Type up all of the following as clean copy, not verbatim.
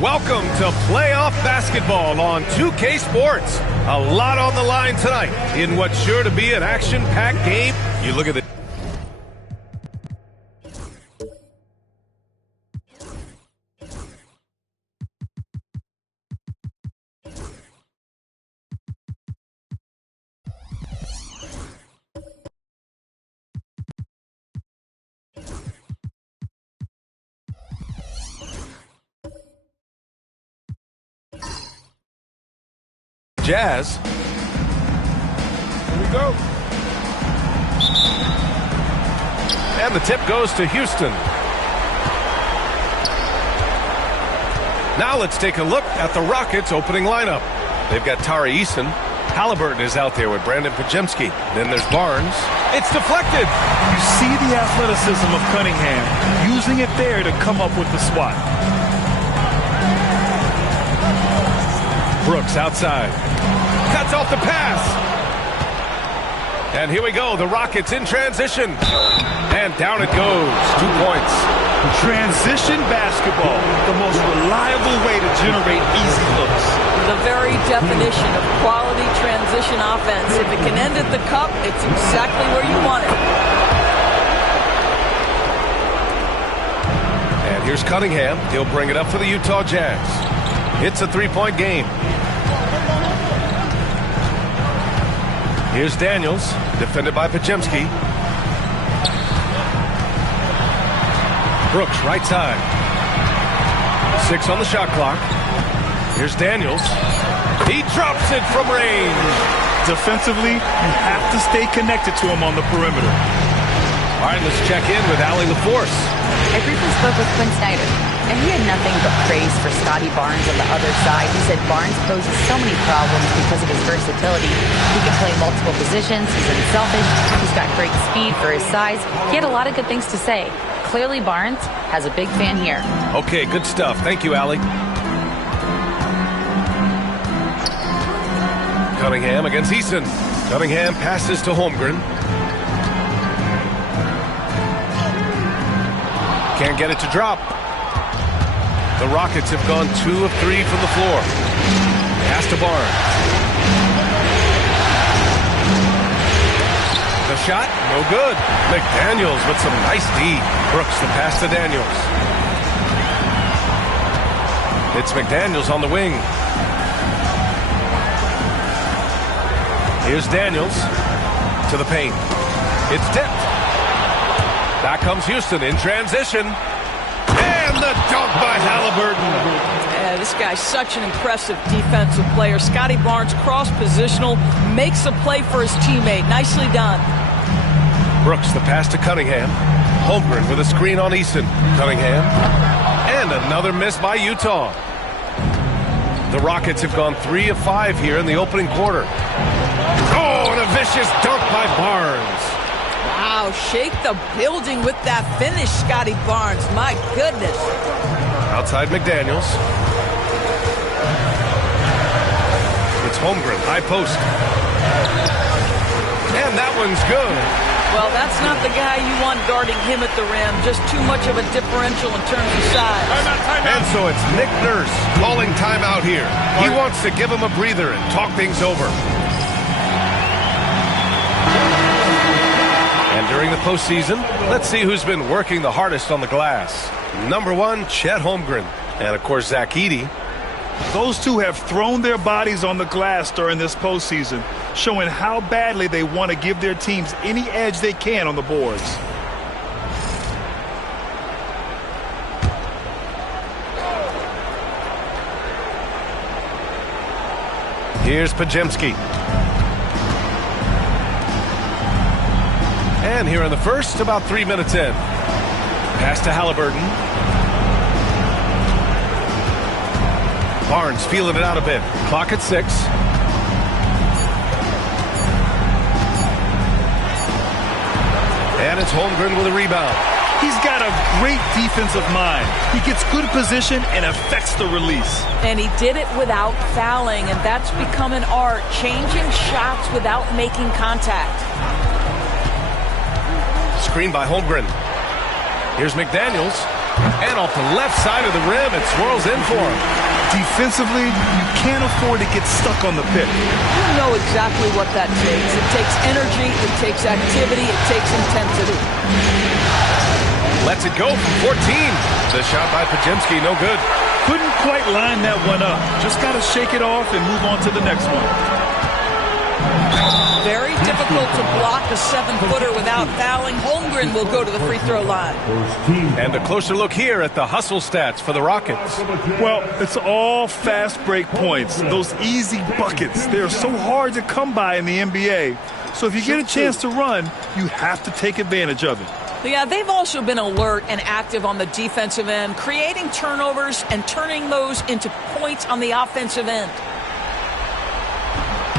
Welcome to playoff basketball on 2K Sports. A lot on the line tonight in what's sure to be an action-packed game. You look at the Jazz. Here we go. And the tip goes to Houston. Now let's take a look at the Rockets' opening lineup. They've got Tari Eason. Halliburton is out there with Brandon Pajemski. Then there's Barnes. It's deflected. You see the athleticism of Cunningham, using it there to come up with the swat. Brooks outside. Cuts off the pass. And here we go. The Rockets in transition. And down it goes. 2 points. Transition basketball, the most reliable way to generate easy looks. The very definition of quality transition offense. If it can end at the cup, it's exactly where you want it. And here's Cunningham. He'll bring it up for the Utah Jazz. It's a three-point game. Here's Daniels, defended by Pajemski. Brooks, right side. 6 on the shot clock. Here's Daniels. He drops it from range. Defensively, you have to stay connected to him on the perimeter. All right, let's check in with Allie LaForce. I briefly spoke with Quinn Snyder, and he had nothing but praise for Scotty Barnes on the other side. He said Barnes poses so many problems because of his versatility. He can play multiple positions. He's unselfish. He's got great speed for his size. He had a lot of good things to say. Clearly, Barnes has a big fan here. Okay, good stuff. Thank you, Allie. Cunningham against Eason. Cunningham passes to Holmgren. Can't get it to drop. The Rockets have gone 2 of 3 from the floor. Pass to Barnes. The shot, no good. McDaniels with some nice D. Brooks, the pass to Daniels. It's McDaniels on the wing. Here's Daniels to the paint. It's tipped. Back comes Houston in transition. And the dunk by Halliburton. Yeah, this guy's such an impressive defensive player. Scotty Barnes, cross-positional, makes a play for his teammate. Nicely done. Brooks, the pass to Cunningham. Holmgren with a screen on Eason. Cunningham. And another miss by Utah. The Rockets have gone 3 of 5 here in the opening quarter. Oh, and a vicious dunk by Barnes. Wow, shake the building with that finish, Scotty Barnes. My goodness. Outside McDaniels. It's Holmgren, high post. And that one's good. Well, that's not the guy you want guarding him at the rim. Just too much of a differential in terms of size. Timeout. And so it's Nick Nurse calling timeout here. He wants to give him a breather and talk things over. And during the postseason, let's see who's been working the hardest on the glass. Number 1, Chet Holmgren. And, of course, Zach Edey. Those two have thrown their bodies on the glass during this postseason, showing how badly they want to give their teams any edge they can on the boards. Here's Pajemski. And here in the first, about 3 minutes in. Pass to Halliburton. Barnes feeling it out a bit. Clock at 6. And it's Holmgren with a rebound. He's got a great defensive mind. He gets good position and affects the release. And he did it without fouling, and that's become an art, changing shots without making contact. Screen by Holmgren. Here's McDaniels. And off the left side of the rim, it swirls in for him. Defensively, you can't afford to get stuck on the pick. You know exactly what that takes. It takes energy, it takes activity, it takes intensity. Lets it go from 14. The shot by Pajemski, no good. Couldn't quite line that one up. Just got to shake it off and move on to the next one. Very difficult to block a 7-footer without fouling. Holmgren will go to the free throw line. And a closer look here at the hustle stats for the Rockets. Well, it's all fast break points. Those easy buckets, they're so hard to come by in the NBA. So if you get a chance to run, you have to take advantage of it. Yeah, they've also been alert and active on the defensive end, creating turnovers and turning those into points on the offensive end.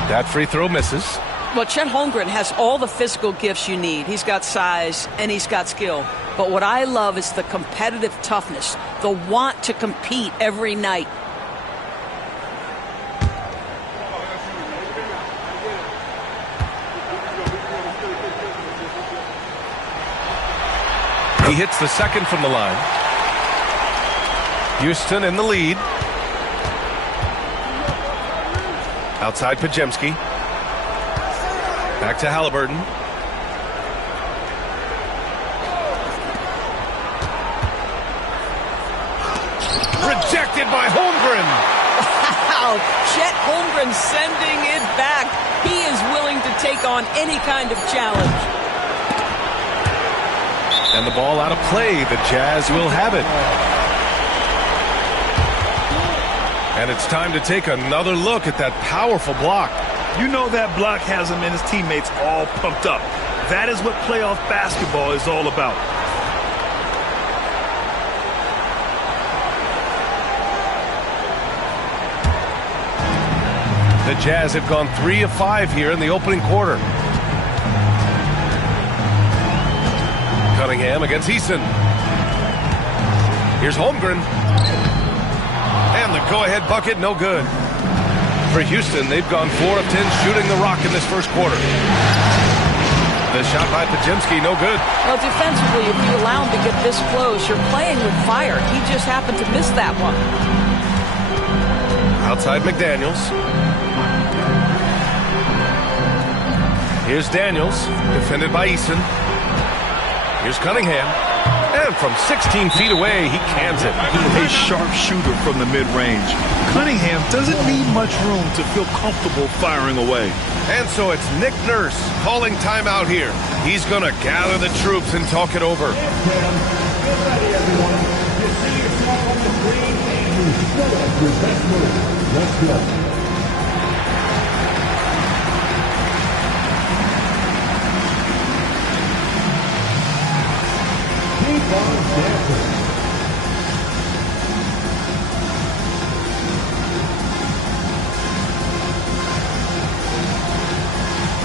That free throw misses. Well, Chet Holmgren has all the physical gifts you need. He's got size and he's got skill. But what I love is the competitive toughness, the want to compete every night. He hits the second from the line. Houston in the lead. Outside Pajemski. Back to Halliburton. Rejected by Holmgren. Wow, Chet Holmgren sending it back. He is willing to take on any kind of challenge. And the ball out of play. The Jazz will have it. And it's time to take another look at that powerful block. You know that block has him and his teammates all pumped up. That is what playoff basketball is all about. The Jazz have gone 3 of 5 here in the opening quarter. Cunningham against Eason. Here's Holmgren. And the go-ahead bucket, no good. For Houston, they've gone 4 of 10 shooting the rock in this first quarter. The shot by Pajemski, no good. Well, defensively, if you allow him to get this close, you're playing with fire. He just happened to miss that one. Outside McDaniels. Here's Daniels, defended by Eason. Here's Cunningham. And from 16 feet away, he cans it. A sharp shooter from the mid-range. Cunningham doesn't need much room to feel comfortable firing away. And so it's Nick Nurse calling timeout here. He's going to gather the troops and talk it over. Get ready, everyone. You see yourself on the screen and you show us your best move. Let's go. Keep on dancing.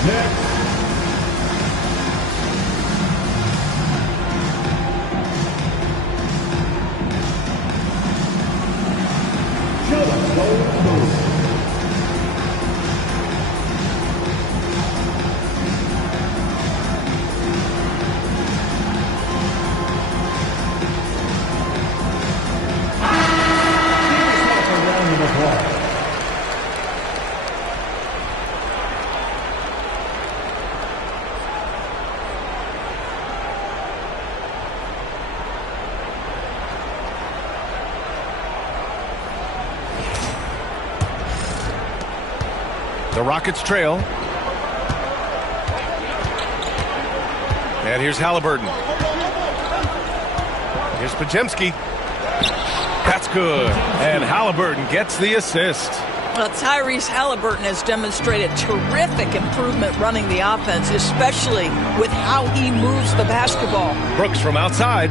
Next. The Rockets trail. And here's Halliburton. Here's Pajemski. That's good. And Halliburton gets the assist. Well, Tyrese Halliburton has demonstrated terrific improvement running the offense, especially with how he moves the basketball. Brooks from outside.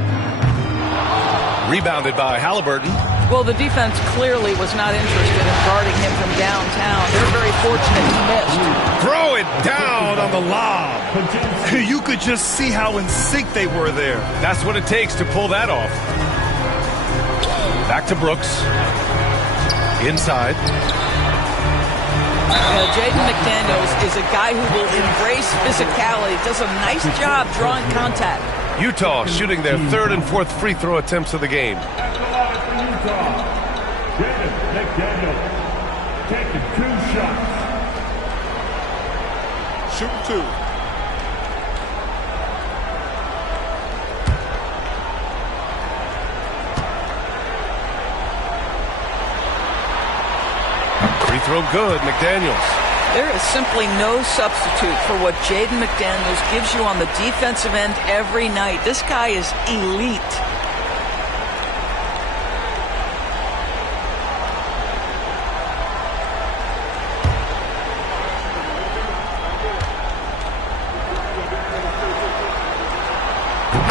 Rebounded by Halliburton. Well, the defense clearly was not interested in guarding him from downtown. They're very fortunate he missed. Throw it down on the lob. You could just see how in sync they were there. That's what it takes to pull that off. Back to Brooks. Inside. Jaden McDaniels is a guy who will embrace physicality. Does a nice job drawing contact. Utah shooting their third and fourth free throw attempts of the game. That's the line for Utah. Jaden McDaniel taking 2 shots. Shoot 2. Free throw good, McDaniels. There is simply no substitute for what Jaden McDaniels gives you on the defensive end every night. This guy is elite.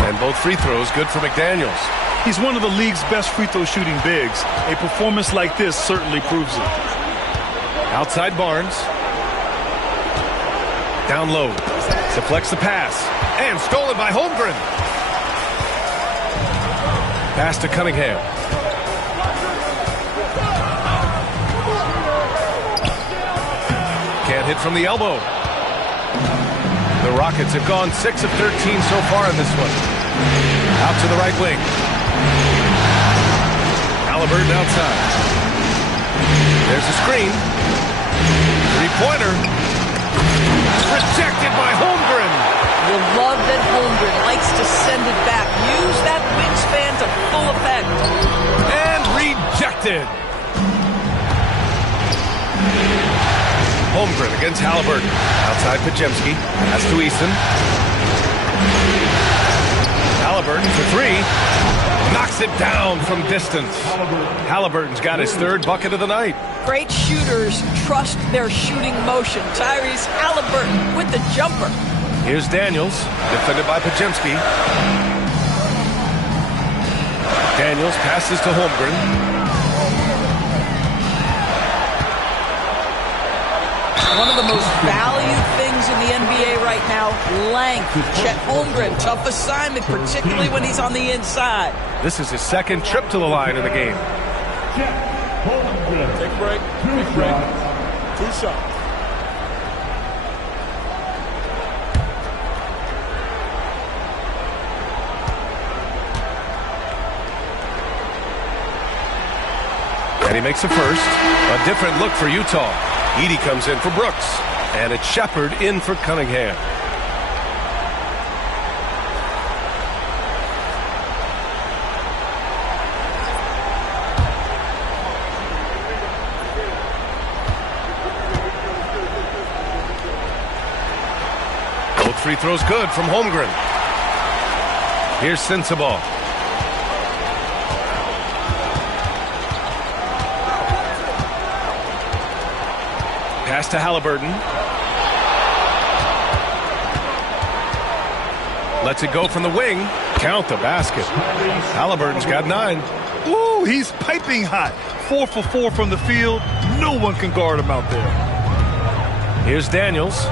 And both free throws good for McDaniels. He's one of the league's best free throw shooting bigs. A performance like this certainly proves it. Outside Barnes. Down low. Deflects the pass. And stolen by Holmgren. Pass to Cunningham. Can't hit from the elbow. The Rockets have gone 6 of 13 so far in this one. Out to the right wing. Halliburton outside. There's a screen. Three-pointer. Rejected by Holmgren. You love that Holmgren likes to send it back. Use that wingspan to full effect. And rejected. Holmgren against Halliburton. Outside Pajemski. Pass to Easton. Halliburton for 3. Knocks it down from distance. Halliburton's got his third bucket of the night. Great shooters trust their shooting motion. Tyrese Halliburton with the jumper. Here's Daniels, defended by Pajemski. Daniels passes to Holmgren. One of the most valued things in the NBA right now, length. Chet Holmgren, tough assignment, particularly when he's on the inside. This is his second trip to the line in the game. Chet Holmgren. Take a break. Take a break. 2 shots. And he makes a first. A different look for Utah. Edey comes in for Brooks. And it's Shepard in for Cunningham. Both free throws good from Holmgren. Here's Sensabaugh. Pass to Halliburton. Lets it go from the wing. Count the basket. Halliburton's got 9. Ooh, he's piping hot. 4 for 4 from the field. No one can guard him out there. Here's Daniels.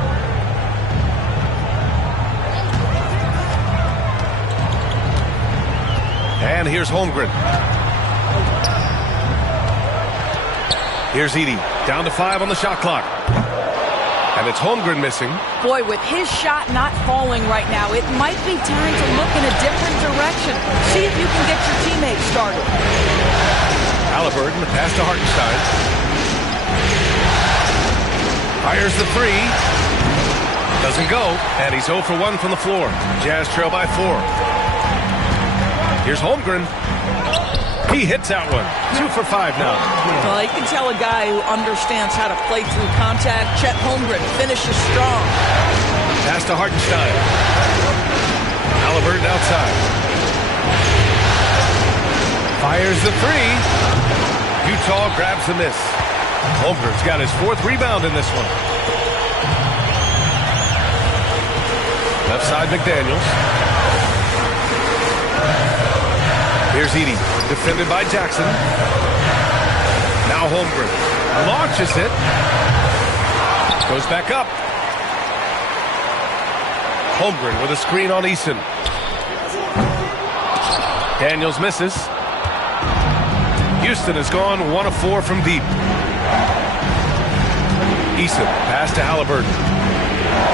And here's Holmgren. Here's Edey. Down to 5 on the shot clock. And it's Holmgren missing. Boy, with his shot not falling right now, it might be time to look in a different direction. See if you can get your teammates started. Halliburton, the pass to Hartenstein. Fires the 3. Doesn't go. And he's 0 for 1 from the floor. Jazz trail by 4. Here's Holmgren. He hits that one. 2 for 5 now. Well, you can tell a guy who understands how to play through contact. Chet Holmgren finishes strong. Pass to Hartenstein. Halliburton outside. Fires the 3. Utah grabs the miss. Holmgren's got his 4th rebound in this one. Left side McDaniels. Here's Edey, defended by Jackson. Now Holmgren launches it. Goes back up. Holmgren with a screen on Easton. Daniels misses. Houston has gone 1 of 4 from deep. Easton, pass to Halliburton.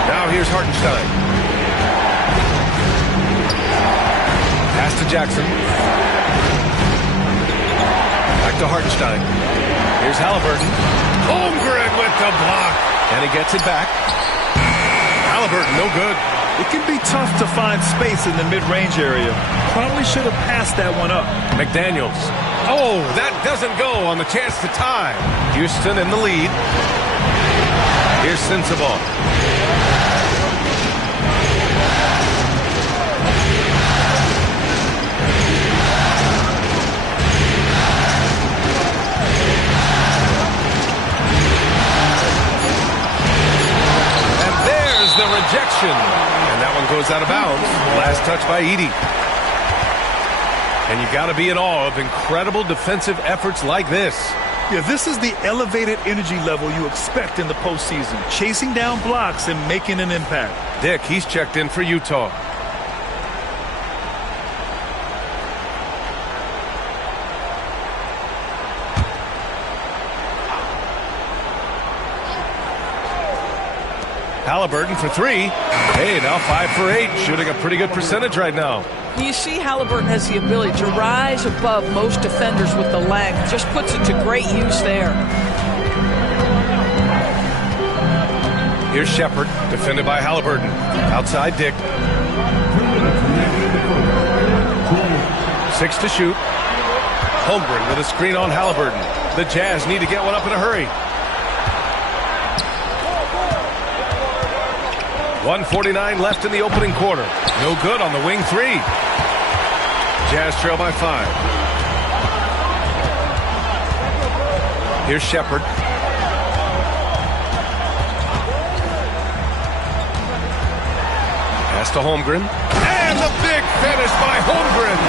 Now here's Hartenstein. Pass to Jackson. Back to Hartenstein. Here's Halliburton. Holmgren with the block. And he gets it back. Halliburton, no good. It can be tough to find space in the mid-range area. Probably should have passed that one up. McDaniels. Oh, that doesn't go on the chance to tie. Houston in the lead. Here's Sensabaugh. The rejection, and that one goes out of bounds. Last touch by Edey. And you got to be in awe of incredible defensive efforts like this. Yeah, this is the elevated energy level you expect in the postseason, chasing down blocks and making an impact. Dick, he's checked in for Utah. Halliburton for three. Hey, now 5 for 8, shooting a pretty good percentage right now. You see Halliburton has the ability to rise above most defenders with the length. Just puts it to great use there. Here's Shepard, defended by Halliburton. Outside Dick. 6 to shoot. Holmgren with a screen on Halliburton. The Jazz need to get one up in a hurry. 1:49 left in the opening quarter. No good on the wing three. Jazz trail by 5. Here's Shepard. Pass to Holmgren. And the big finish by Holmgren.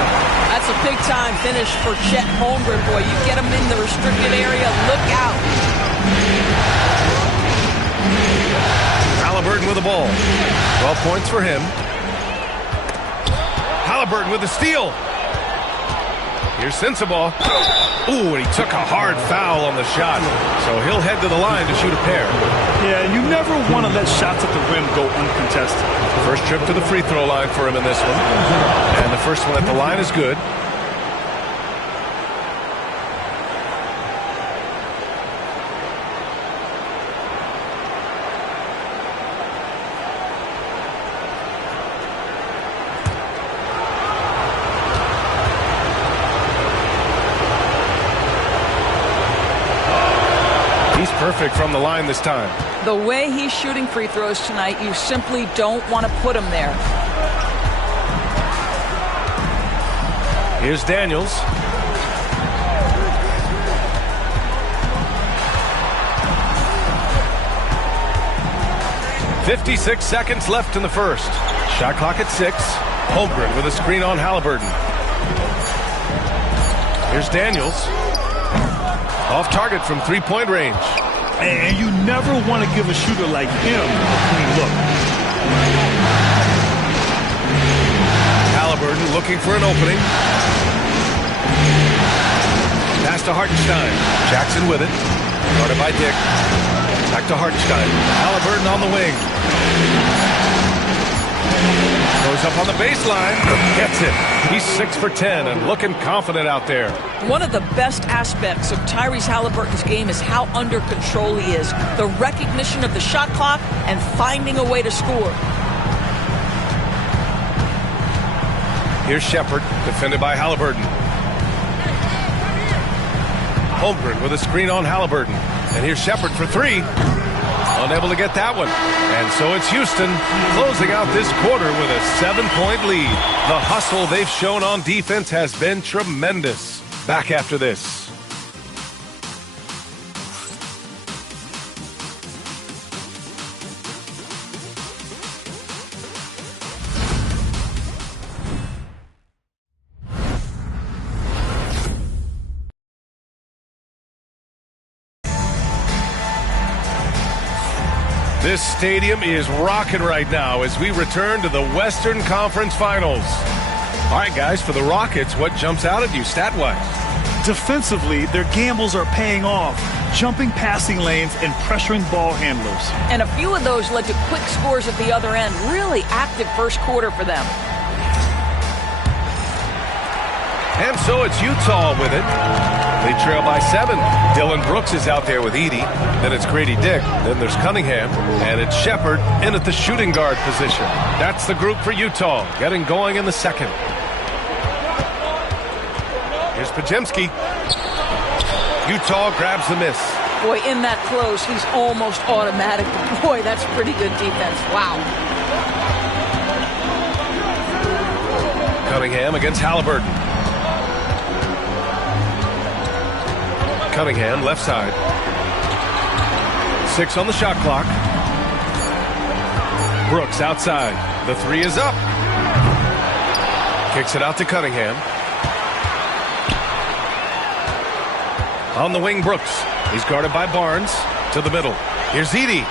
That's a big-time finish for Chet Holmgren, boy. You get him in the restricted area, look out. Halliburton with the ball. 12 points for him. Halliburton with the steal. Here's Sensabaugh. Ooh, and he took a hard foul on the shot. So he'll head to the line to shoot a pair. Yeah, you never want to let shots at the rim go uncontested. First trip to the free throw line for him in this one. And the first one at the line is good. Perfect from the line this time. The way he's shooting free throws tonight, you simply don't want to put him there. Here's Daniels. .56 seconds left in the first. Shot clock at 6. Holmgren with a screen on Halliburton. Here's Daniels. Off target from three-point range. And you never want to give a shooter like him a clean look. Halliburton looking for an opening. Pass to Hartenstein. Jackson with it. Guarded by Dick. Back to Hartenstein. Halliburton on the wing. Goes up on the baseline. Gets it. He's 6 for 10 and looking confident out there. One of the best aspects of Tyrese Halliburton's game is how under control he is. The recognition of the shot clock and finding a way to score. Here's Shepard, defended by Halliburton. Holmgren with a screen on Halliburton. And here's Shepard for 3. Unable to get that one. And so it's Houston closing out this quarter with a 7-point lead. The hustle they've shown on defense has been tremendous. Back after this. This stadium is rocking right now as we return to the Western Conference Finals. All right, guys, for the Rockets, what jumps out at you stat-wise? Defensively, their gambles are paying off, jumping passing lanes and pressuring ball handlers. And a few of those led to quick scores at the other end. Really active first quarter for them. And so it's Utah with it. They trail by 7. Dylan Brooks is out there with Edey. Then it's Grady Dick. Then there's Cunningham. And it's Shepard in at the shooting guard position. That's the group for Utah, getting going in the second. Here's Podziemski. Utah grabs the miss. Boy, in that close, he's almost automatic. Boy, that's pretty good defense. Wow. Cunningham against Halliburton. Cunningham, left side. 6 on the shot clock. Brooks outside. The 3 is up. Kicks it out to Cunningham. On the wing, Brooks. He's guarded by Barnes. To the middle. Here's Edey.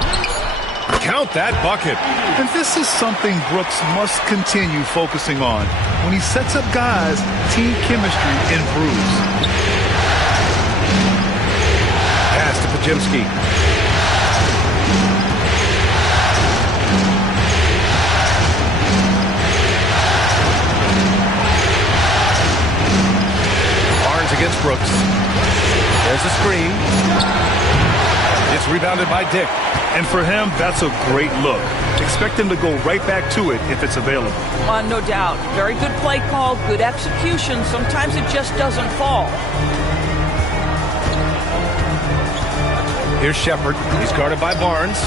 Count that bucket. And this is something Brooks must continue focusing on. When he sets up guys, team chemistry improves. Pass to Podziemski. Barnes against Brooks. There's a screen. It's rebounded by Dick. And for him, that's a great look. Expect him to go right back to it if it's available. No doubt. Very good play call, good execution. Sometimes it just doesn't fall. Here's Shepard. He's guarded by Barnes.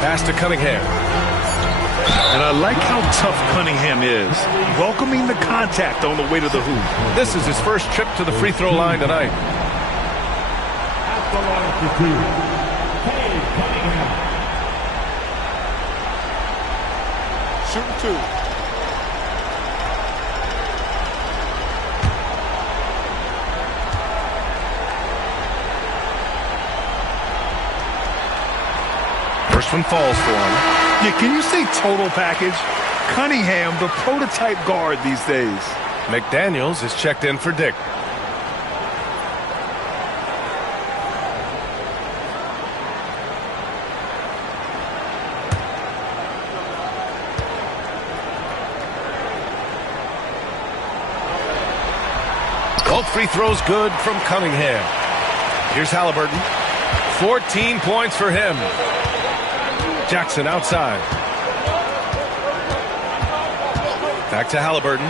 Pass to Cunningham. And I like how tough Cunningham is, welcoming the contact on the way to the hoop. This is his first trip to the free throw line tonight. At the line for 2, Cade Cunningham. Shooting 2. First one falls for him. Yeah, can you say total package? Cunningham, the prototype guard these days. McDaniels is checked in for Dick. Both free throws good from Cunningham. Here's Halliburton. 14 points for him. Jackson outside. Back to Halliburton.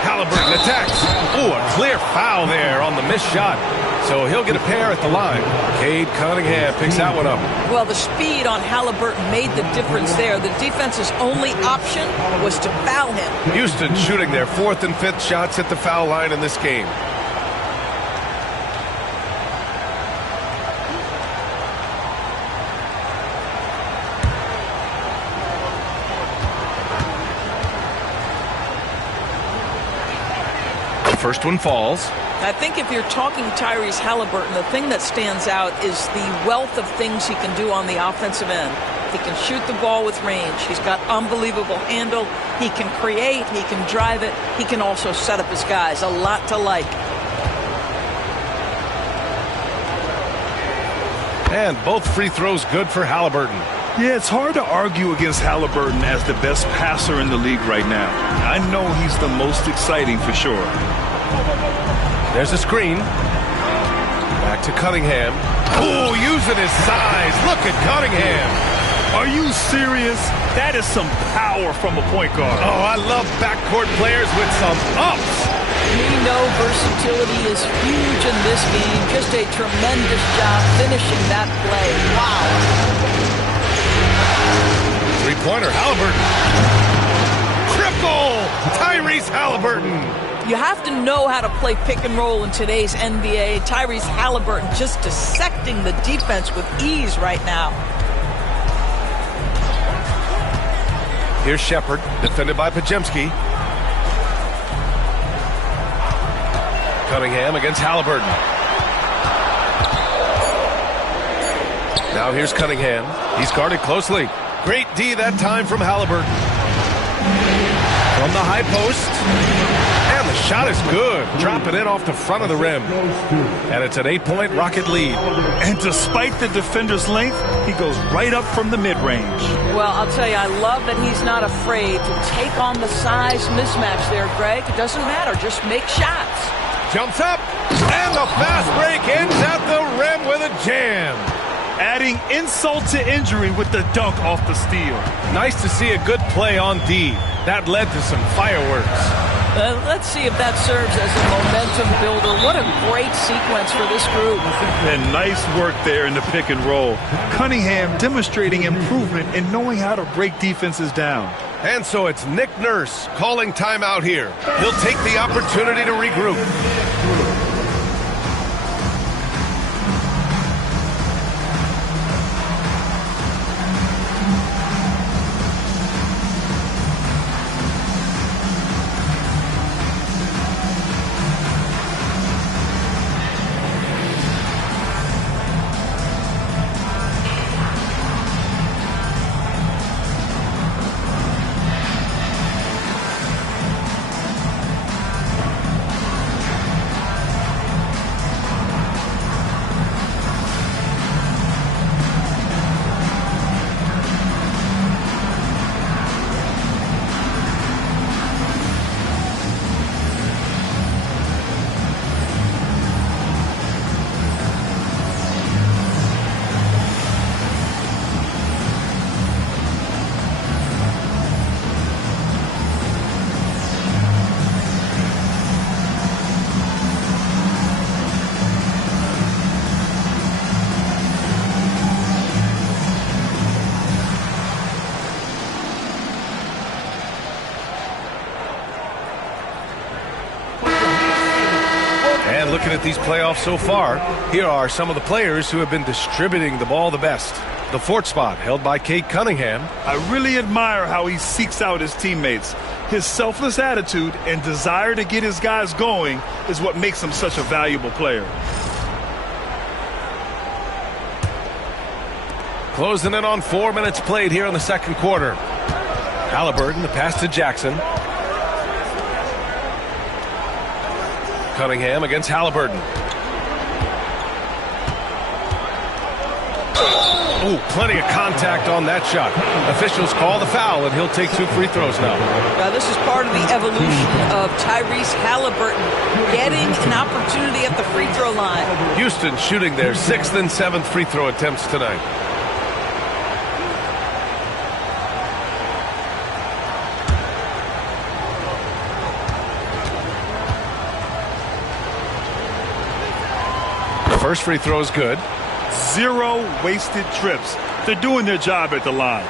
Halliburton attacks. Ooh, a clear foul there on the missed shot. So he'll get a pair at the line. Cade Cunningham picks that one up. Well, the speed on Halliburton made the difference there. The defense's only option was to foul him. Houston shooting their 4th and 5th shots at the foul line in this game. First one falls. I think if you're talking Tyrese Halliburton, the thing that stands out is the wealth of things he can do on the offensive end. He can shoot the ball with range. He's got unbelievable handle. He can create. He can drive it. He can also set up his guys. A lot to like. And both free throws good for Halliburton. Yeah, it's hard to argue against Halliburton as the best passer in the league right now. I know he's the most exciting for sure. There's a screen. Back to Cunningham. Ooh, using his size. Look at Cunningham. Are you serious? That is some power from a point guard. Oh, I love backcourt players with some ups. We know versatility is huge in this game. Just a tremendous job finishing that play. Wow. Three-pointer, Halliburton. Triple! Tyrese Halliburton. You have to know how to play pick and roll in today's NBA. Tyrese Halliburton just dissecting the defense with ease right now. Here's Shepard, defended by Podziemski. Cunningham against Halliburton. Now here's Cunningham. He's guarded closely. Great D that time from Halliburton. From the high post. And The shot is good, dropping in off the front of the rim. And it's an 8-point Rocket lead. And despite the defender's length, he goes right up from the mid-range. Well, I'll tell you, I love that he's not afraid to take on the size mismatch there, Greg. It doesn't matter. Just make shots. Jumps up, and the fast break ends at the rim with a jam. Adding insult to injury with the dunk off the steal. Nice to see a good play on D. That led to some fireworks. Let's see if that serves as a momentum builder. What a great sequence for this group. And nice work there in the pick and roll. Cunningham demonstrating improvement in knowing how to break defenses down. And so it's Nick Nurse calling timeout here. He'll take the opportunity to regroup. And looking at these playoffs so far, here are some of the players who have been distributing the ball the best. The fourth spot held by Cade Cunningham. I really admire how he seeks out his teammates. His selfless attitude and desire to get his guys going is what makes him such a valuable player. Closing in on 4 minutes played here in the second quarter. Halliburton, the pass to Jackson. Cunningham against Halliburton. Ooh, plenty of contact on that shot. Officials call the foul, and he'll take 2 free throws now. This is part of the evolution of Tyrese Halliburton getting an opportunity at the free throw line. Houston shooting their 6th and 7th free throw attempts tonight. The first free throw is good. 0 wasted trips. They're doing their job at the line.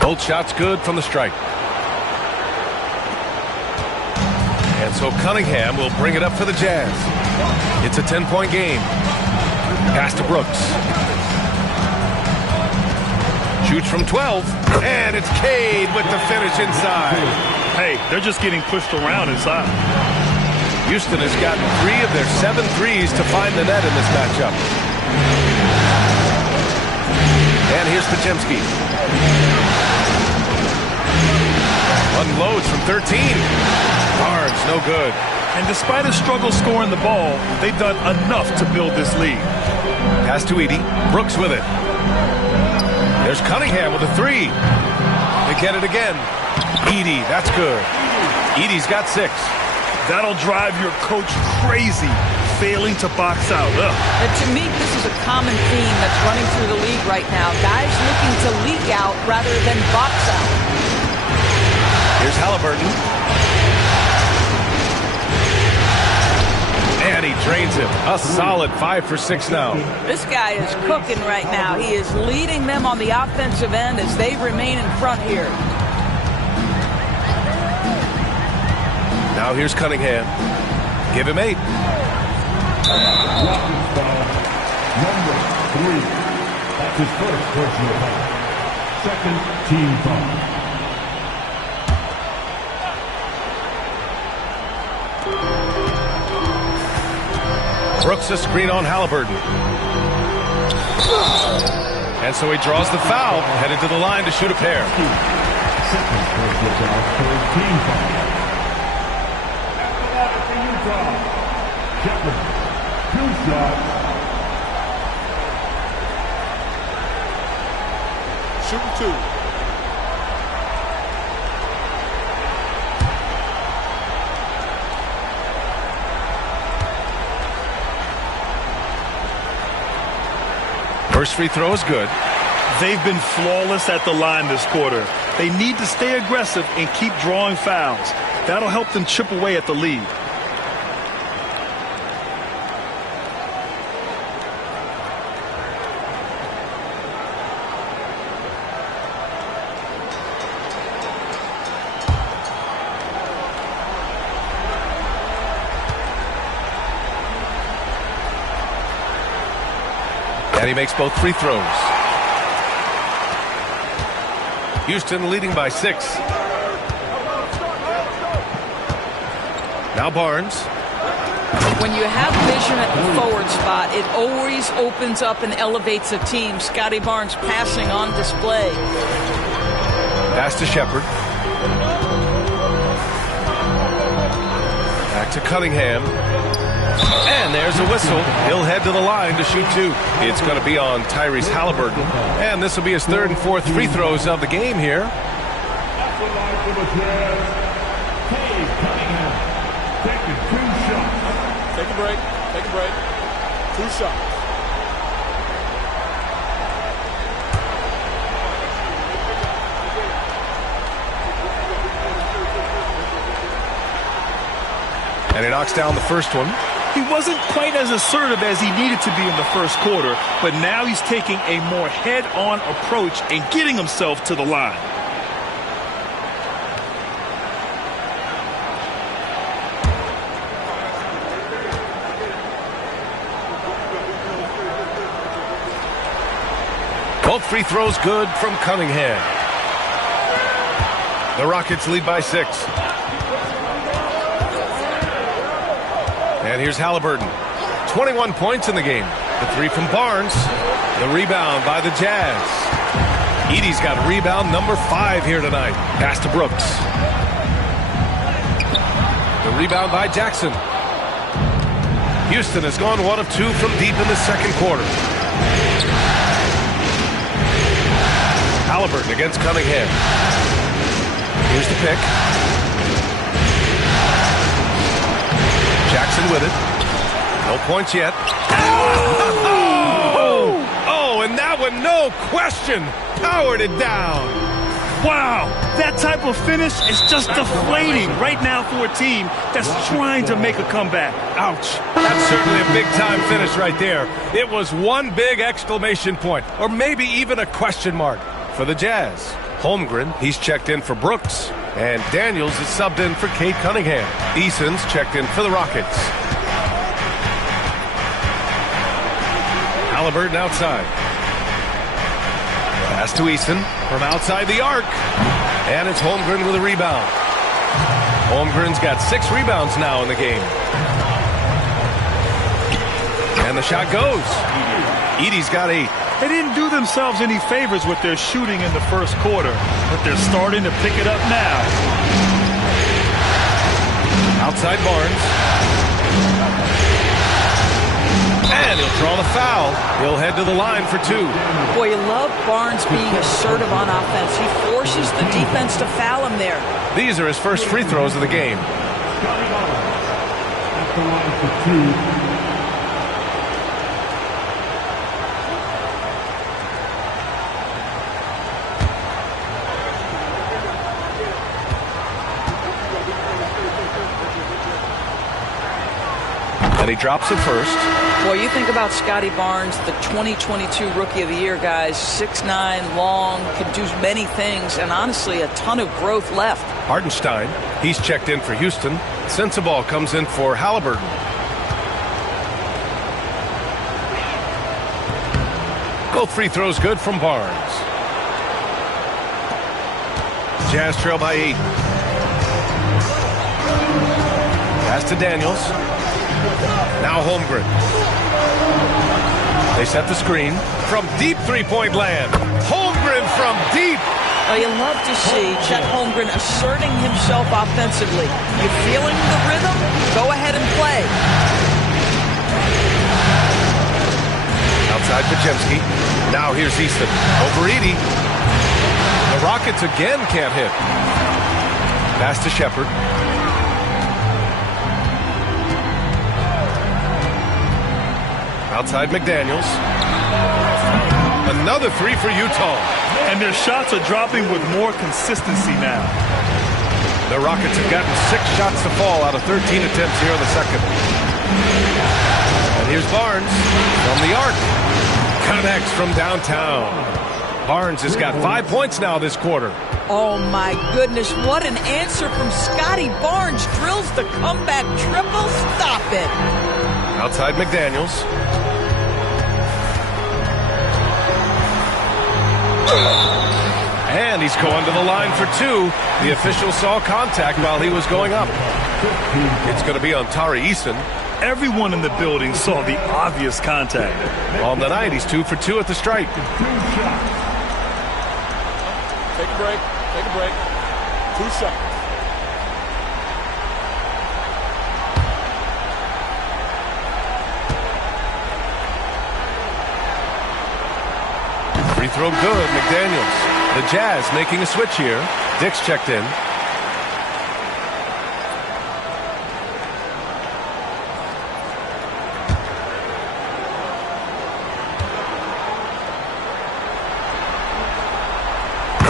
Both shots good from the stripe. And so Cunningham will bring it up for the Jazz. It's a 10-point game. Pass to Brooks. Shoots from 12, and it's Cade with the finish inside. Hey, they're just getting pushed around inside. Houston has gotten 3 of their 7 threes to find the net in this matchup. And here's Podziemski. Unloads from 13. Barnes, no good. And despite a struggle scoring the ball, they've done enough to build this lead. Pass to Edey. Brooks with it. There's Cunningham with a 3. They get it again. Edey, that's good. Edey's got 6. That'll drive your coach crazy, failing to box out. And to me, this is a common theme that's running through the league right now. Guys looking to leak out rather than box out. Here's Halliburton. And he drains it. A solid 5 for 6 now. This guy is cooking right now. He is leading them on the offensive end as they remain in front here. Now here's Cunningham. Give him 8. Rockets foul, number 3. That's his first personal foul. Second team foul. Brooks a screen on Halliburton. And so he draws the foul, headed to the line to shoot a pair. Second personal foul for team foul. At the line for Utah, Shepard, 2 shots. Shooting 2. First free throw is good. They've been flawless at the line this quarter. They need to stay aggressive and keep drawing fouls. That'll help them chip away at the lead. And he makes both free throws. Houston leading by 6. Now Barnes. When you have vision at the forward spot, it always opens up and elevates a team. Scotty Barnes passing on display. Pass to Shepard. Back to Cunningham. And there's a whistle. He'll head to the line to shoot 2. It's going to be on Tyrese Halliburton. And this will be his 3rd and 4th free throws of the game here. At the line for the Jazz, Cade Cunningham, taking 2 shots. Take a break. Take a break. 2 shots. And he knocks down the first one. He wasn't quite as assertive as he needed to be in the first quarter, but now he's taking a more head-on approach and getting himself to the line. Both free throws good from Cunningham. The Rockets lead by 6. And here's Halliburton. 21 points in the game. The 3 from Barnes. The rebound by the Jazz. Edey's got rebound number 5 here tonight. Pass to Brooks. The rebound by Jackson. Houston has gone 1 of 2 from deep in the second quarter. Halliburton against Cunningham. Here's the pick. Jackson with it. No points yet. Oh, and that one, no question, powered it down. Wow, that type of finish is just deflating right now for a team that's trying to make a comeback. Ouch. That's certainly a big-time finish right there. It was one big exclamation point, or maybe even a question mark for the Jazz. Holmgren, he's checked in for Brooks. And Daniels is subbed in for Cade Cunningham. Eason's checked in for the Rockets. Halliburton outside. Pass to Eason from outside the arc. And it's Holmgren with a rebound. Holmgren's got 6 rebounds now in the game. And the shot goes. Edey's got 8. They didn't do themselves any favors with their shooting in the first quarter, but they're starting to pick it up now. Outside Barnes. And he'll draw the foul. He'll head to the line for 2. Boy, you love Barnes being assertive on offense. He forces the defense to foul him there. These are his first free throws of the game. At the line for 2. And he drops it first. Boy, you think about Scotty Barnes, the 2022 Rookie of the Year, guys. 6'9", long, can do many things, and honestly, a ton of growth left. Hartenstein, he's checked in for Houston. Sensabaugh comes in for Halliburton. Both free throws good from Barnes. Jazz trail by 8. Pass to Daniels. Now Holmgren. They set the screen from deep three-point land. Holmgren from deep. Well, you love to see Chet Holmgren asserting himself offensively. You feeling the rhythm? Go ahead and play. Outside Pajemski. Now here's Easton. Over Edie. The Rockets again can't hit. Pass to Shepard. Outside McDaniels. Another three for Utah. And their shots are dropping with more consistency now. The Rockets have gotten 6 shots to fall out of 13 attempts here in the second. And here's Barnes from the arc. Connects from downtown. Barnes has got 5 points now this quarter. Oh, my goodness. What an answer from Scotty Barnes. Drills the comeback triple. Stop it. Outside McDaniels. And he's going to the line for 2. The official saw contact while he was going up. It's going to be on Tari Eason. Everyone in the building saw the obvious contact. On the night, he's 2 for 2 at the stripe. Take a break. Take a break. 2 shots. Free throw good, McDaniels. The Jazz making a switch here. Dick's checked in.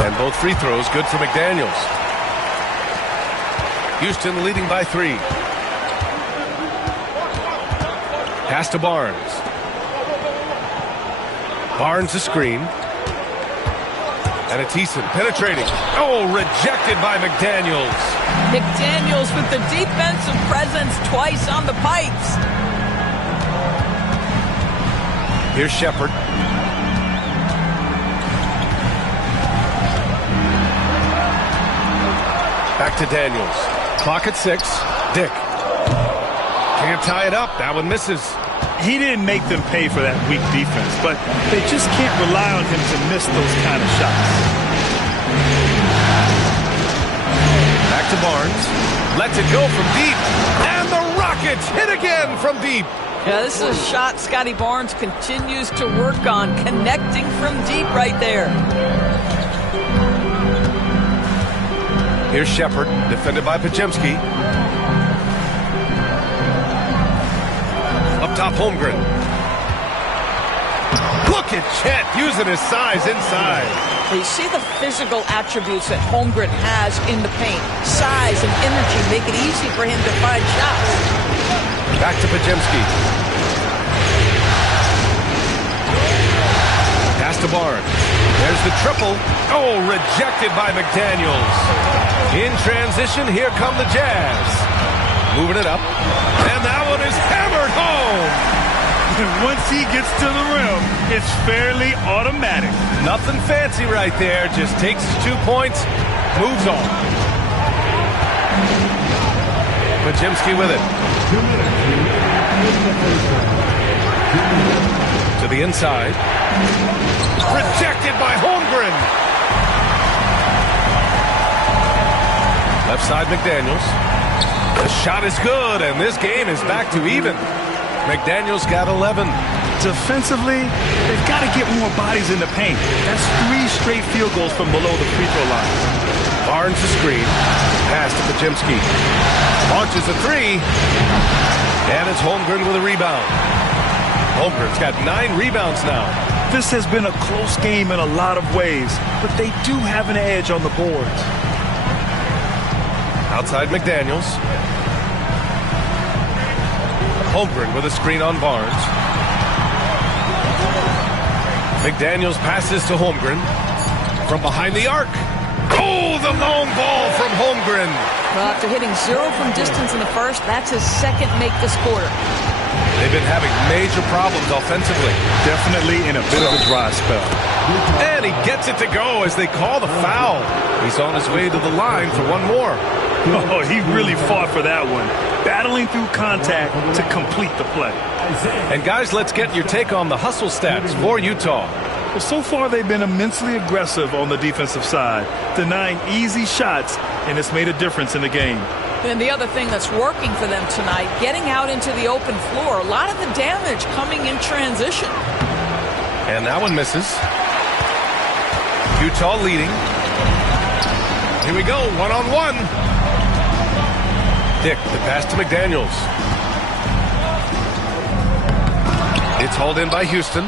And both free throws good for McDaniels. Houston leading by 3. Pass to Barnes. Barnes the screen. And it's Eason penetrating. Oh, rejected by McDaniels. McDaniels with the defensive presence twice on the pipes. Here's Shepard. Back to Daniels. Clock at 6. Dick. Can't tie it up. That one misses. He didn't make them pay for that weak defense, but they just can't rely on him to miss those kind of shots. Back to Barnes. Lets it go from deep. And the Rockets hit again from deep. Yeah, this is a shot Scotty Barnes continues to work on, connecting from deep right there. Here's Shepard, defended by Pajemski. Up top, Holmgren. Look at Chet using his size inside. You see the physical attributes that Holmgren has in the paint. Size and energy make it easy for him to find shots. Back to Pajemski. Pass to Barnes. There's the triple. Oh, rejected by McDaniels. In transition, here come the Jazz. Moving it up. And that one is hammered home. And once he gets to the rim, it's fairly automatic. Nothing fancy right there. Just takes his 2 points, moves on. Pajemski with it. To the inside. Rejected by Holmgren. Left side, McDaniels. The shot is good, and this game is back to even. McDaniels got 11. Defensively, they've got to get more bodies in the paint. That's 3 straight field goals from below the free throw line. Barnes the screen. Pass to Pajemski. Launches a 3. And it's Holmgren with a rebound. Holmgren's got 9 rebounds now. This has been a close game in a lot of ways, but they do have an edge on the boards. Outside McDaniels. Holmgren with a screen on Barnes. McDaniels passes to Holmgren. From behind the arc. Oh, the long ball from Holmgren. Well, after hitting 0 from distance in the first, that's his second make this quarter. They've been having major problems offensively. Definitely in a bit of a dry spell. And he gets it to go as they call the foul. He's on his way to the line for one more. Oh, he really fought for that one. Bad battling through contact to complete the play. And guys, let's get your take on the hustle stats for Utah. Well, so far they've been immensely aggressive on the defensive side, denying easy shots, and it's made a difference in the game. And the other thing that's working for them tonight, getting out into the open floor. A lot of the damage coming in transition. And that one misses. Utah leading. Here we go, one-on-one. Dick, the pass to McDaniels. It's hauled in by Houston.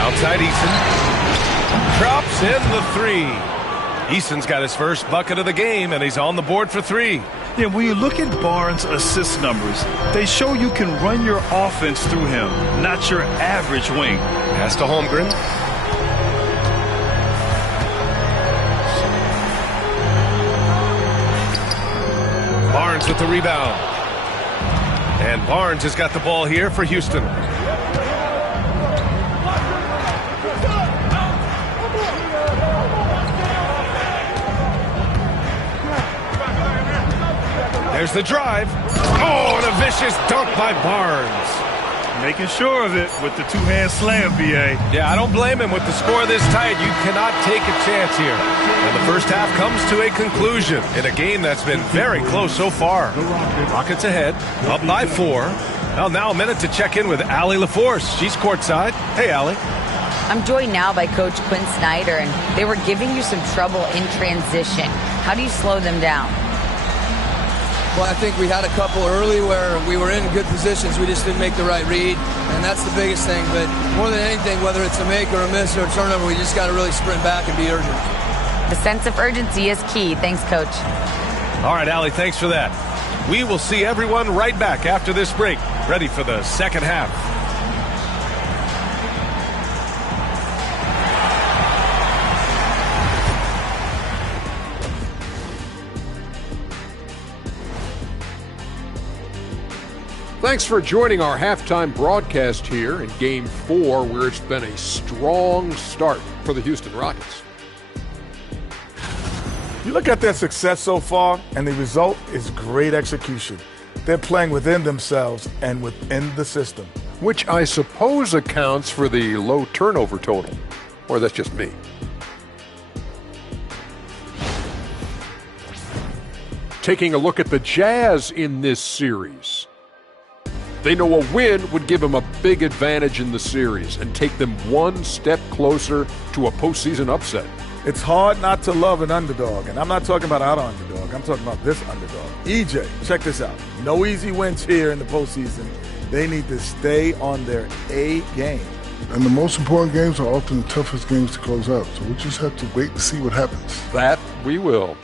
Outside Eason. Drops in the three. Eason's got his first bucket of the game, and he's on the board for three. Yeah, when you look at Barnes' assist numbers, they show you can run your offense through him, not your average wing. Pass to Holmgren. Barnes with the rebound. And Barnes has got the ball here for Houston. There's the drive. Oh, and a vicious dunk by Barnes. Making sure of it with the two-hand slam, B.A. Yeah, I don't blame him. With the score this tight, you cannot take a chance here. And the first half comes to a conclusion in a game that's been very close so far. Rockets ahead, up by 4. Well, now a minute to check in with Allie LaForce. She's courtside. Hey, Allie. I'm joined now by Coach Quinn Snyder, and they were giving you some trouble in transition. How do you slow them down? Well, I think we had a couple early where we were in good positions. We just didn't make the right read, and that's the biggest thing. But more than anything, whether it's a make or a miss or a turnover, we just got to really sprint back and be urgent. The sense of urgency is key. Thanks, Coach. All right, Allie, thanks for that. We will see everyone right back after this break, ready for the second half. Thanks for joining our halftime broadcast here in Game 4, where it's been a strong start for the Houston Rockets. You look at their success so far, and the result is great execution. They're playing within themselves and within the system. Which I suppose accounts for the low turnover total. Or that's just me. Taking a look at the Jazz in this series. They know a win would give them a big advantage in the series and take them one step closer to a postseason upset. It's hard not to love an underdog, and I'm not talking about our underdog. I'm talking about this underdog. EJ, check this out. No easy wins here in the postseason. They need to stay on their A game. And the most important games are often the toughest games to close out, so we just have to wait to see what happens. That we will.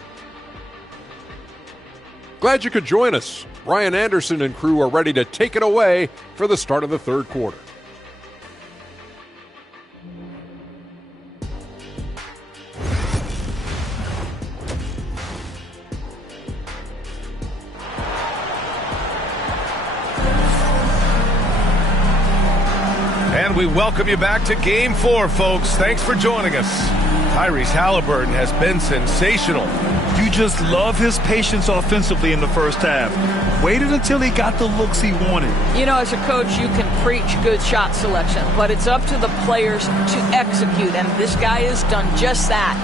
Glad you could join us. Ryan Anderson and crew are ready to take it away for the start of the third quarter. And we welcome you back to Game 4, folks. Thanks for joining us. Tyrese Halliburton has been sensational. You just love his patience offensively in the first half. Waited until he got the looks he wanted. You know, as a coach, you can preach good shot selection, but it's up to the players to execute, and this guy has done just that.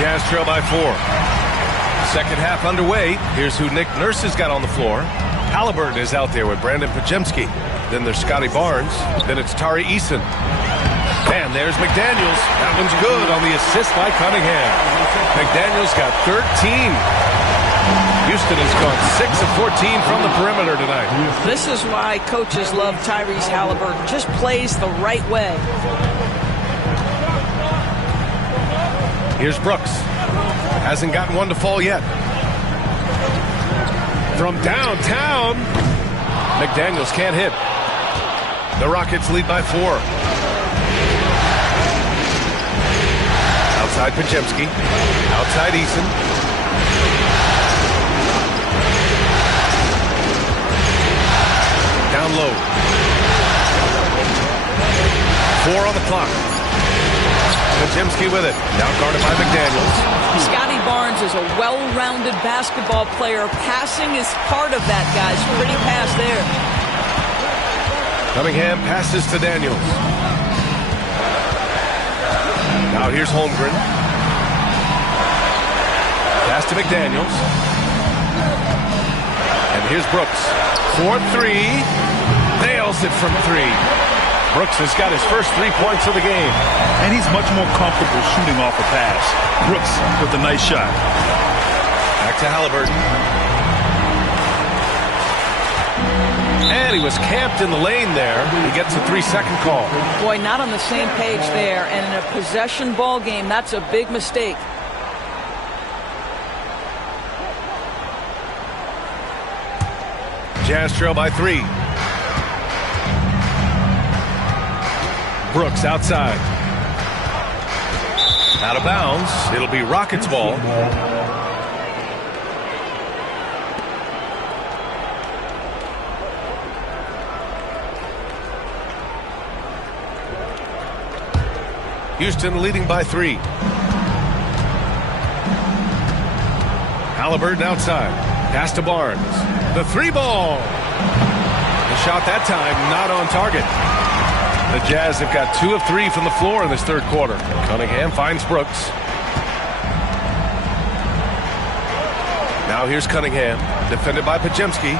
Jazz trail by 4. Second half underway. Here's who Nick Nurse has got on the floor. Halliburton is out there with Brandon Pajemski. Then there's Scotty Barnes. Then it's Tari Eason. And there's McDaniels. That one's good on the assist by Cunningham. McDaniels got 13. Houston has gone 6 of 14 from the perimeter tonight. This is why coaches love Tyrese Halliburton. Just plays the right way. Here's Brooks. Hasn't gotten one to fall yet. From downtown, McDaniels can't hit. The Rockets lead by 4. Outside Pajemski. Outside Eason. Down low. 4 on the clock. Pajemski with it. Now guarded by McDaniels. Scotty Barnes is a well-rounded basketball player. Passing is part of that, guys. Pretty pass there. Cunningham passes to Daniels. Now here's Holmgren. Pass to McDaniels. And here's Brooks. 4-3. Nails it from 3. Brooks has got his first 3 points of the game. And he's much more comfortable shooting off a pass. Brooks with a nice shot. Back to Halliburton. And he was camped in the lane there. He gets a 3-second call. Boy, not on the same page there. And in a possession ball game, that's a big mistake. Jazz trail by 3. Brooks outside. Out of bounds. It'll be Rockets ball. Houston leading by 3. Halliburton outside. Pass to Barnes. The 3 ball. The shot that time not on target. The Jazz have got 2 of 3 from the floor in this third quarter. Cunningham finds Brooks. Now here's Cunningham, defended by Pajemski.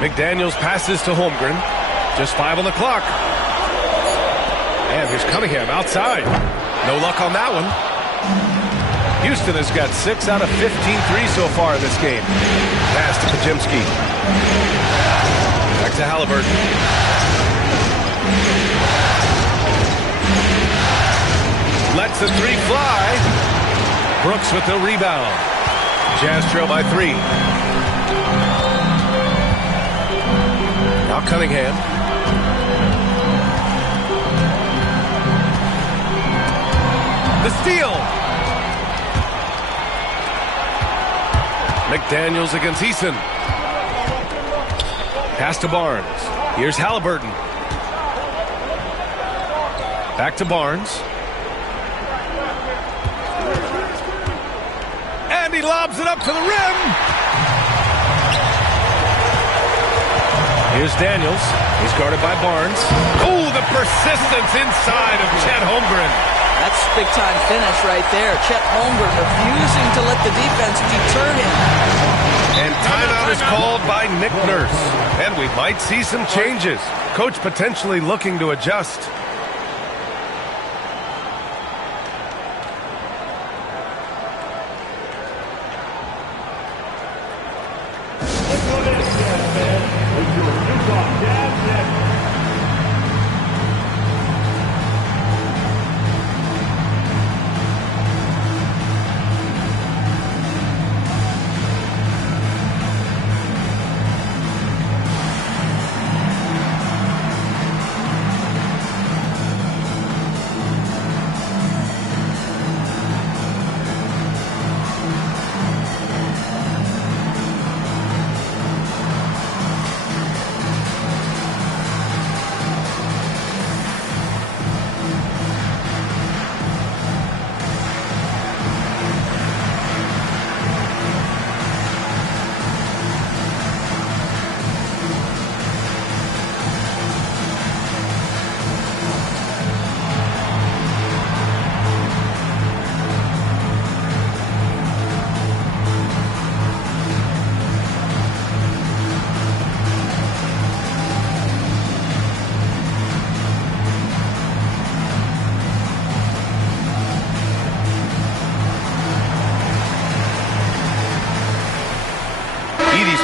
McDaniels passes to Holmgren. Just 5 on the clock. And here's Cunningham outside. No luck on that one. Houston has got 6 out of 15 threes so far in this game. Pass to Pajemski. Back to Halliburton. Lets the 3 fly. Brooks with the rebound. Jazz trail by 3. Now Cunningham. The steal. McDaniels against Eason. Pass to Barnes. Here's Halliburton. Back to Barnes. And he lobs it up to the rim. Here's Daniels. He's guarded by Barnes. Oh, the persistence inside of Chet Holmgren. That's big-time finish right there. Chet Holmgren refusing to let the defense deter him. And timeout is called by Nick Nurse. And we might see some changes. Coach potentially looking to adjust.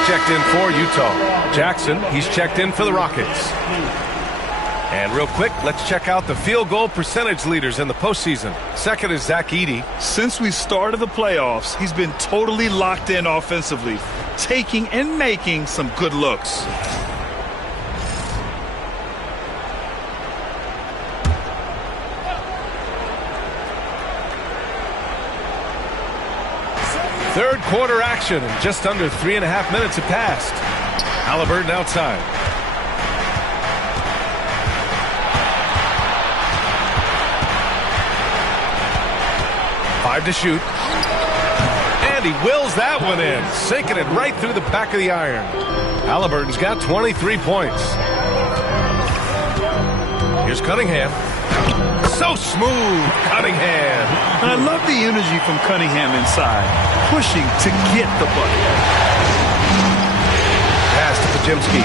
Checked in for Utah. Jackson, he's checked in for the Rockets. And real quick, let's check out the field goal percentage leaders in the postseason. Second is Zach Edey. Since we started the playoffs, he's been totally locked in offensively, taking and making some good looks. Third quarter action, and just under 3.5 minutes have passed. Halliburton outside. Five to shoot. And he wills that one in, sinking it right through the back of the iron. Halliburton's got 23 points. Here's Cunningham. So smooth, Cunningham. And I love the energy from Cunningham inside, pushing to get the bucket. Pass to Pajemski.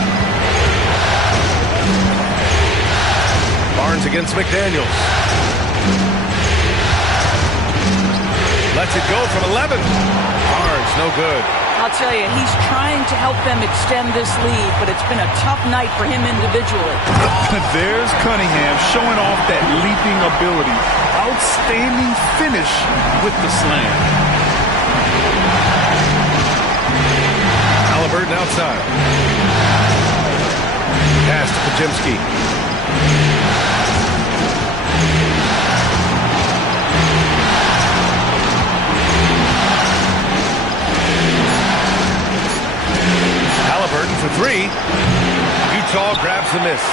Barnes against McDaniels. Lets it go from 11. Barnes, no good. I'll tell you, he's trying to help them extend this lead, but it's been a tough night for him individually. There's Cunningham showing off that leaping ability. Outstanding finish with the slam. Halliburton outside. Pass to Pajemski. Halliburton for three. Utah grabs the miss.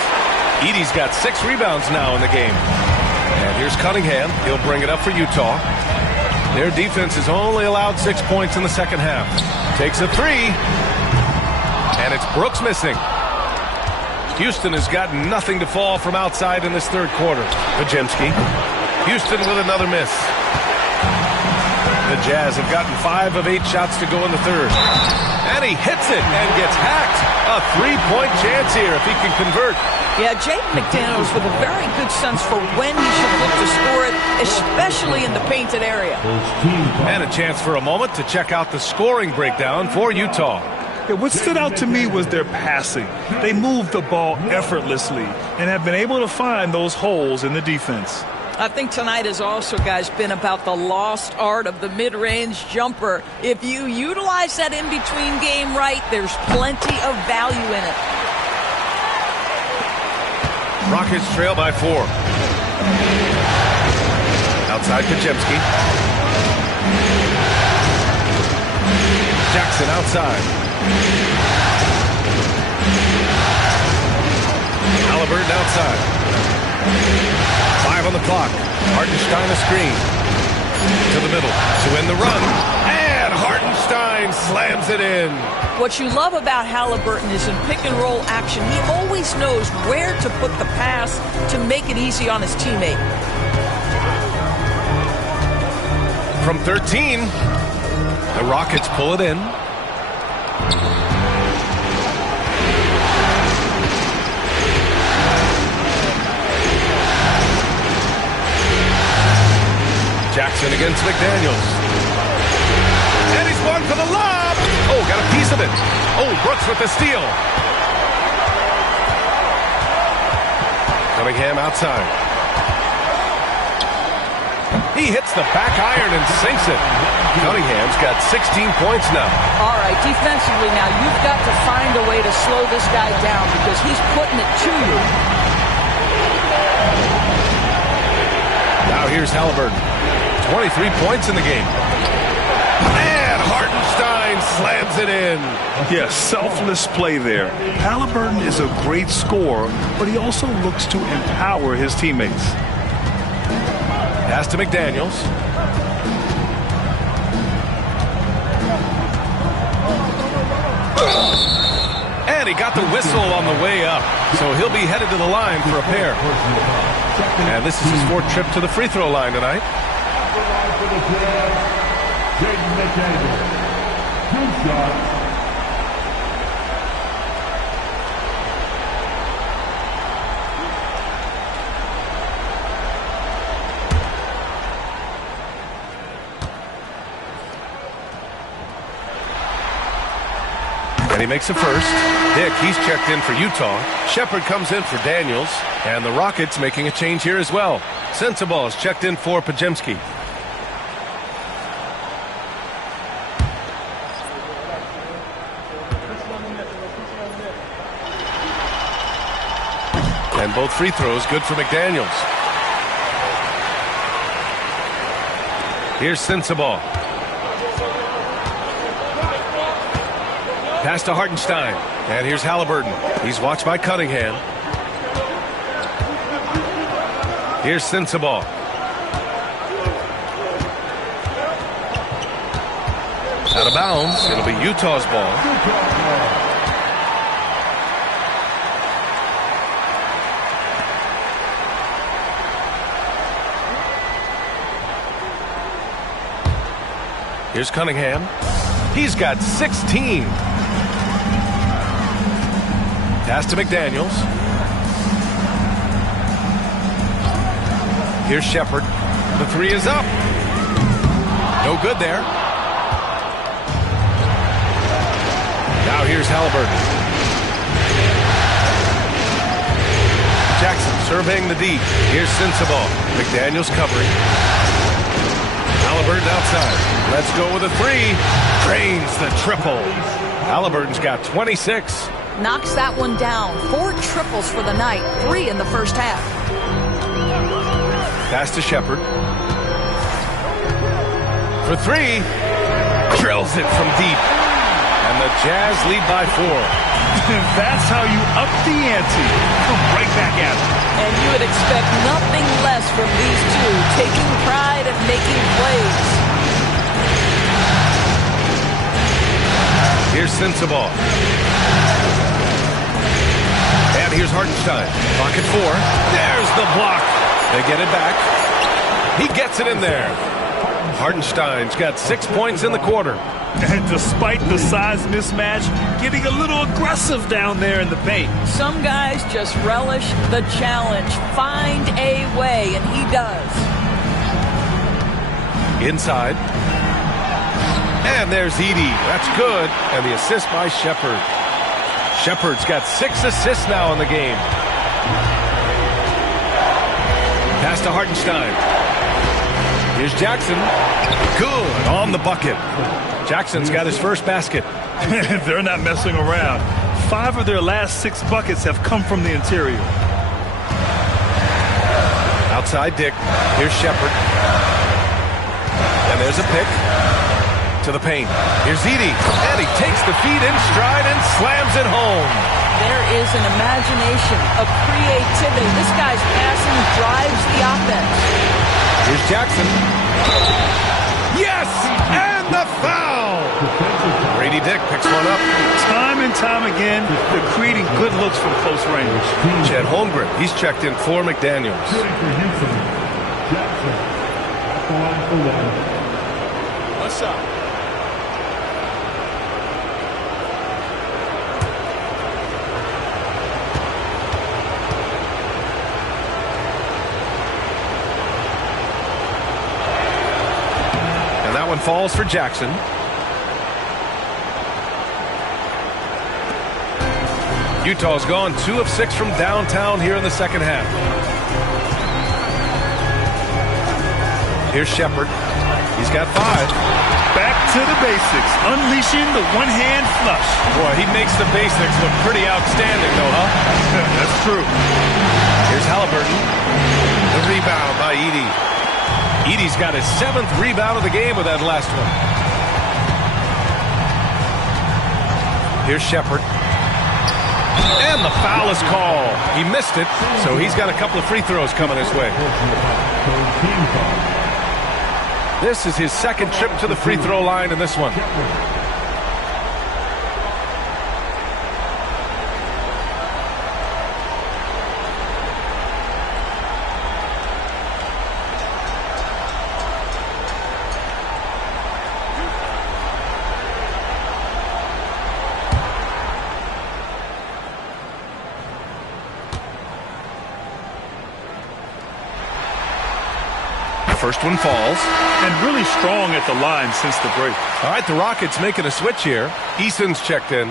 Edey's got 6 rebounds now in the game. And here's Cunningham. He'll bring it up for Utah. Their defense has only allowed 6 points in the second half. Takes a three. And it's Brooks missing. Houston has got nothing to fall from outside in this third quarter. Pajemski. Houston with another miss. The Jazz have gotten 5 of 8 shots to go in the third. And he hits it and gets hacked. A 3-point chance here if he can convert. Yeah, Jaden McDaniels with a very good sense for when he should look to score it, especially in the painted area. And a chance for a moment to check out the scoring breakdown for Utah. Yeah, what stood out to me was their passing. They moved the ball effortlessly and have been able to find those holes in the defense. I think tonight has also, guys, been about the lost art of the mid-range jumper. If you utilize that in-between game right, there's plenty of value in it. Rockets trail by 4. Outside Pajemski. Jackson outside. Halliburton outside. 5 on the clock. Hartenstein a screen. To the middle. To win the run. And Hartenstein slams it in. What you love about Halliburton is in pick-and-roll action, he always knows where to put the pass to make it easy on his teammate. From 13, the Rockets pull it in. Jackson against McDaniels. And he's one for the lob. Oh, got a piece of it. Oh, Brooks with the steal. Cunningham outside. He hits the back iron and sinks it. Cunningham's got 16 points now. All right, defensively now, you've got to find a way to slow this guy down because he's putting it to you. Now here's Halliburton. 23 points in the game. And Hartenstein slams it in. Yeah, selfless play there. Halliburton is a great scorer, but he also looks to empower his teammates. Pass to McDaniels. And he got the whistle on the way up. So he'll be headed to the line for a pair. And this is his 4th trip to the free throw line tonight. Jaden McDaniels. 2 shots. And he makes a first. Dick, he's checked in for Utah. Shepard comes in for Daniels. And the Rockets making a change here as well. Sensabaugh is checked in for Pajemski. And both free throws good for McDaniels. Here's Sensabaugh. Pass to Hartenstein. And here's Halliburton. He's watched by Cunningham. Here's Sensabaugh. Out of bounds. It'll be Utah's ball. Here's Cunningham. He's got 16. Pass to McDaniels. Here's Shepard. The three is up. No good there. Now here's Halliburton. Jackson surveying the D. Here's Sensabaugh. McDaniels covering. Halliburton outside. Let's go with a three. Drains the triple. Halliburton's got 26. Knocks that one down. 4 triples for the night. 3 in the first half. Pass to Shepard. For 3. Drills it from deep. And the Jazz lead by 4. That's how you up the ante. Come right back at it. And you would expect nothing less from these two, taking pride at making plays. Here's Sensabaugh. And here's Hartenstein. Pocket 4. There's the block. They get it back. He gets it in there. Hartenstein's got 6 points in the quarter. And despite the size mismatch, getting a little aggressive down there in the paint. Some guys just relish the challenge. Find a way, and he does. Inside. And there's Edey. That's good. And the assist by Shepard. Shepard's got 6 assists now in the game. Pass to Hartenstein. Here's Jackson. Good on the bucket. Jackson's got his first basket. They're not messing around. 5 of their last 6 buckets have come from the interior. Outside Dick. Here's Shepard. And there's a pick. To the paint. Here's Edey. And he takes the feed in stride and slams it home. There is an imagination, a creativity. This guy's passing drives the offense. Here's Jackson. Yes! And the foul! Grady Dick picks one up. Time and time again, they're creating good looks from close range. Chet Holmgren, he's checked in for McDaniels. One shot. And that one falls for Jackson. Utah's gone 2 of 6 from downtown here in the second half. Here's Shepard. He's got 5. Back to the basics, unleashing the one-hand flush. Boy, he makes the basics look pretty outstanding, though, huh? That's true. Here's Halliburton. The rebound by Edey. Edey's got his 7th rebound of the game with that last one. Here's Shepard. And the foul is called. He missed it, so he's got a couple of free throws coming his way. This is his 2nd trip to the free throw line in this one. First one falls. And really strong at the line since the break. All right, the Rockets making a switch here. Eason's checked in.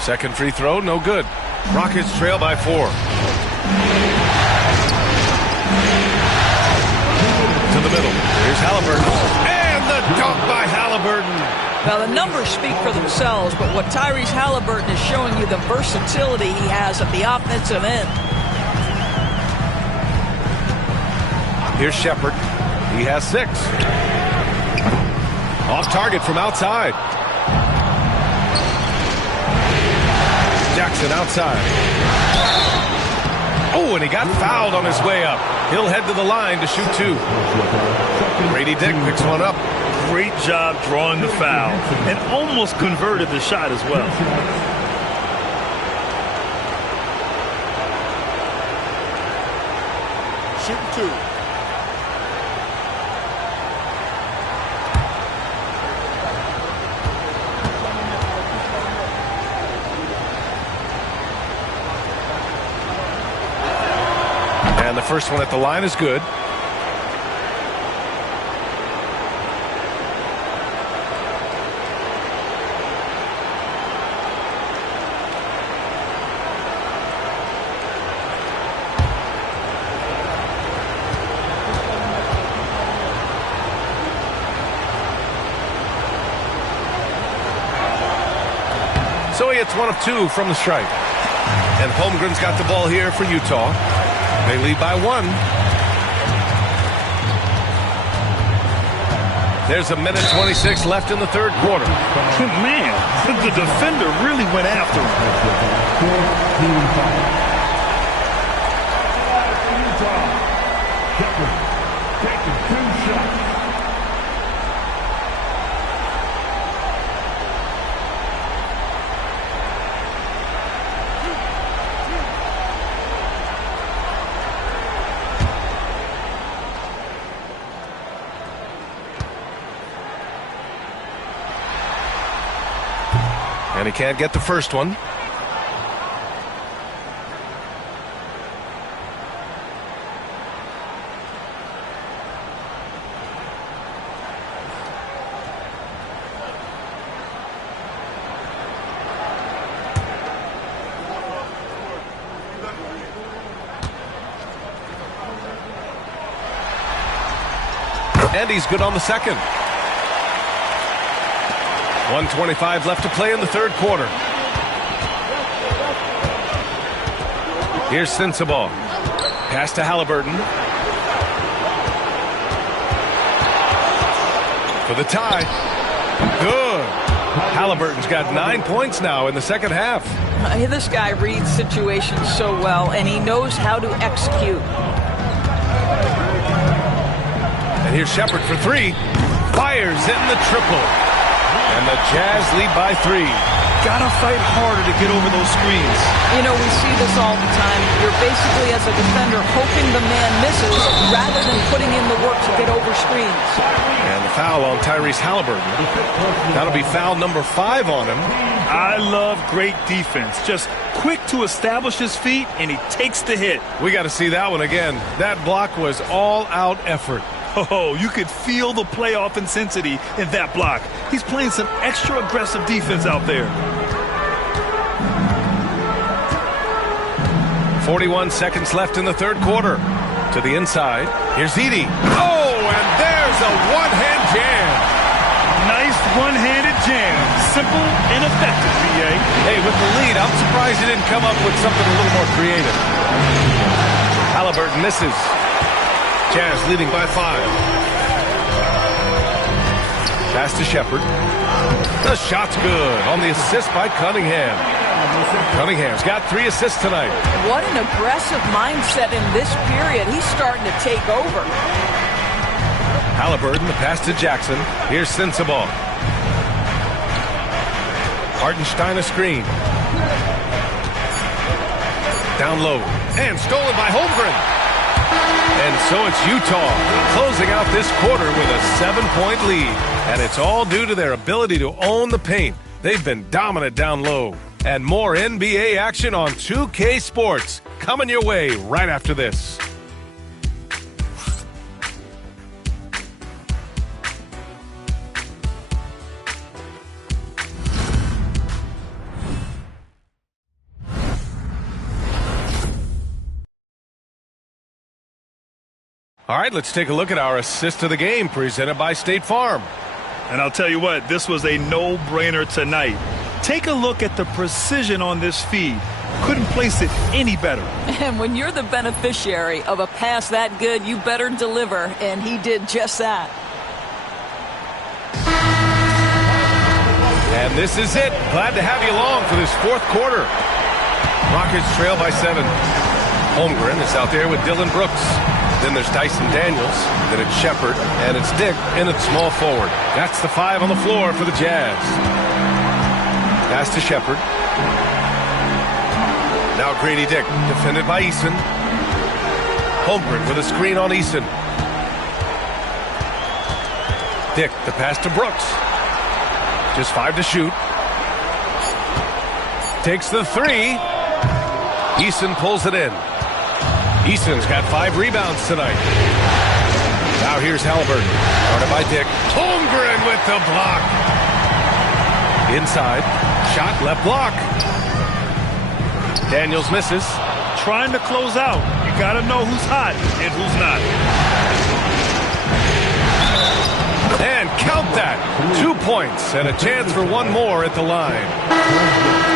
Second free throw, no good. Rockets trail by 4. To the middle. Here's Halliburton. And the dunk by Halliburton. Now, the numbers speak for themselves, but what Tyrese Halliburton is showing you, the versatility he has at the offensive end. Here's Shepard. He has 6. Off target from outside. Jackson outside. Oh, and he got fouled on his way up. He'll head to the line to shoot 2. Grady Dick picks one up. Great job drawing the foul and almost converted the shot as well. Shooting 2. And the first one at the line is good. So he hits 1 of 2 from the stripe. And Holmgren's got the ball here for Utah. They lead by 1. There's a minute 26 left in the third quarter. Man, the defender really went after him. Taking 2 shots. And he can't get the first one. And he's good on the second. 1:25 left to play in the third quarter. Here's Sensabaugh. Pass to Halliburton. For the tie. Good. Halliburton's got 9 points now in the second half. This guy reads situations so well, and he knows how to execute. And here's Shepard for 3. Fires in the triple. And the Jazz lead by 3. Gotta fight harder to get over those screens. You know, we see this all the time. You're basically, as a defender, hoping the man misses rather than putting in the work to get over screens. And the foul on Tyrese Halliburton. That'll be foul number 5 on him. I love great defense. Just quick to establish his feet, and he takes the hit. We got to see that one again. That block was all-out effort. Oh, you could feel the playoff intensity in that block. He's playing some extra aggressive defense out there. 41 seconds left in the third quarter. To the inside. Here's Edey. Oh, and there's a one-hand jam. Nice one-handed jam. Simple and effective, B.A. Hey, with the lead, I'm surprised he didn't come up with something a little more creative. Halliburton misses. Jazz leading by 5. Pass to Shepard. The shot's good on the assist by Cunningham. Cunningham's got 3 assists tonight. What an aggressive mindset in this period. He's starting to take over. Halliburton, the pass to Jackson. Here's Sensabaugh. Hartenstein a screen. Down low. And stolen by Holmgren. And so it's Utah closing out this quarter with a 7-point lead. And it's all due to their ability to own the paint. They've been dominant down low. And more NBA action on 2K Sports coming your way right after this. All right, let's take a look at our assist of the game presented by State Farm. And I'll tell you what, this was a no-brainer tonight. Take a look at the precision on this feed. Couldn't place it any better. And when you're the beneficiary of a pass that good, you better deliver, and he did just that. And this is it. Glad to have you along for this fourth quarter. Rockets trail by 7. Holmgren is out there with Dylan Brooks. Then there's Dyson Daniels. Then it's Shepard. And it's Dick in at small forward. That's the 5 on the floor for the Jazz. Pass to Shepard. Now Grady Dick, defended by Eason. Holmgren with a screen on Eason. Dick, the pass to Brooks. Just 5 to shoot. Takes the 3. Eason pulls it in. Eason's got 5 rebounds tonight. Now here's Halliburton. Guarded by Dick. Holmgren with the block. Inside. Shot, left block. Daniels misses. Trying to close out. You got to know who's hot and who's not. And count that. 2 points and a chance for one more at the line.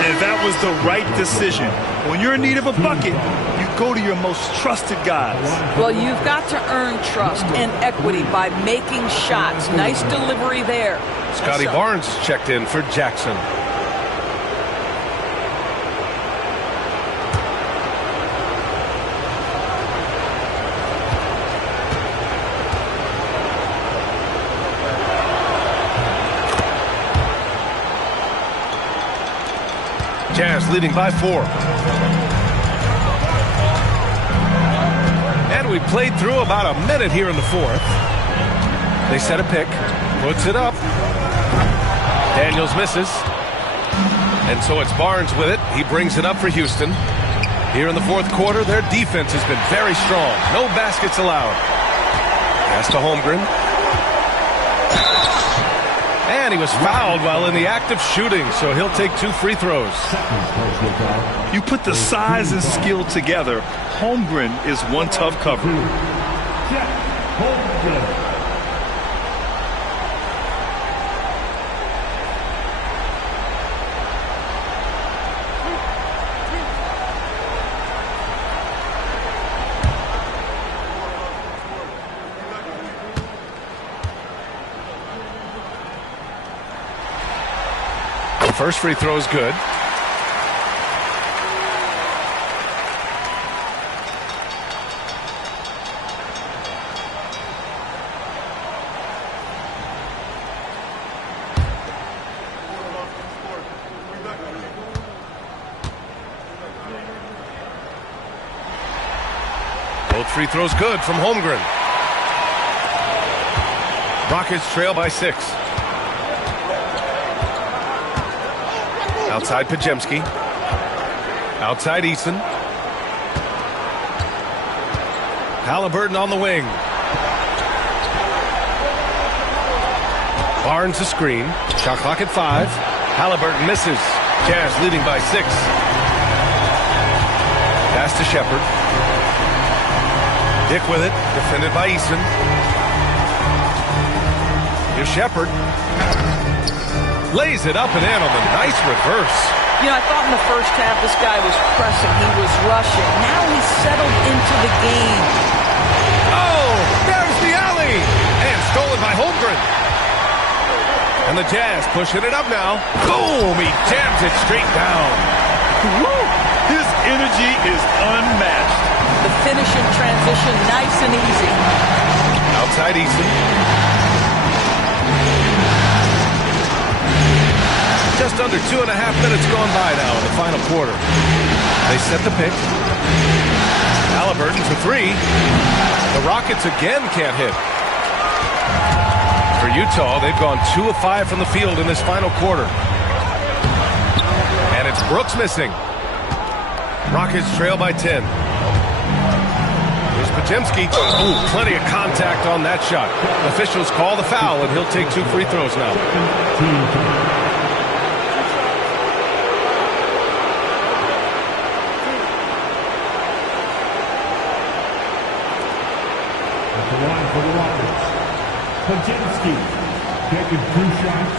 And that was the right decision. When you're in need of a bucket, you go to your most trusted guys. Well, you've got to earn trust and equity by making shots. Nice delivery there. Scotty Barnes checked in for Jackson. Jazz leading by 4. And we played through about a minute here in the fourth. They set a pick. Puts it up. Daniels misses. And so it's Barnes with it. He brings it up for Houston. Here in the fourth quarter, their defense has been very strong. No baskets allowed. Pass to Holmgren. And he was fouled while in the act of shooting, so he'll take 2 free throws. You put the size and skill together, Holmgren is one tough cover. First free throw is good. Both free throws good from Holmgren. Rockets trail by 6. Outside Pajemski. Outside Eason. Halliburton on the wing. Barnes a screen. Shot clock at 5. Halliburton misses. Jazz leading by 6. Pass to Shepard. Dick with it. Defended by Eason. Here's Shepard. Lays it up and in on the nice reverse. You know, I thought in the first half this guy was pressing. He was rushing. Now he's settled into the game. Oh, there's the alley. And stolen by Holmgren. And the Jazz pushing it up now. Boom! He jams it straight down. Woo! His energy is unmatched. The finish in transition, nice and easy. Outside Eason. Just under 2.5 minutes gone by now in the final quarter. They set the pick. Halliburton for 3. The Rockets again can't hit. For Utah, they've gone 2 of 5 from the field in this final quarter. And it's Brooks missing. Rockets trail by 10. Here's Pajemski. Ooh, plenty of contact on that shot. Officials call the foul, and he'll take 2 free throws now. The line for the Rockets, Pajemski. taking 2 shots.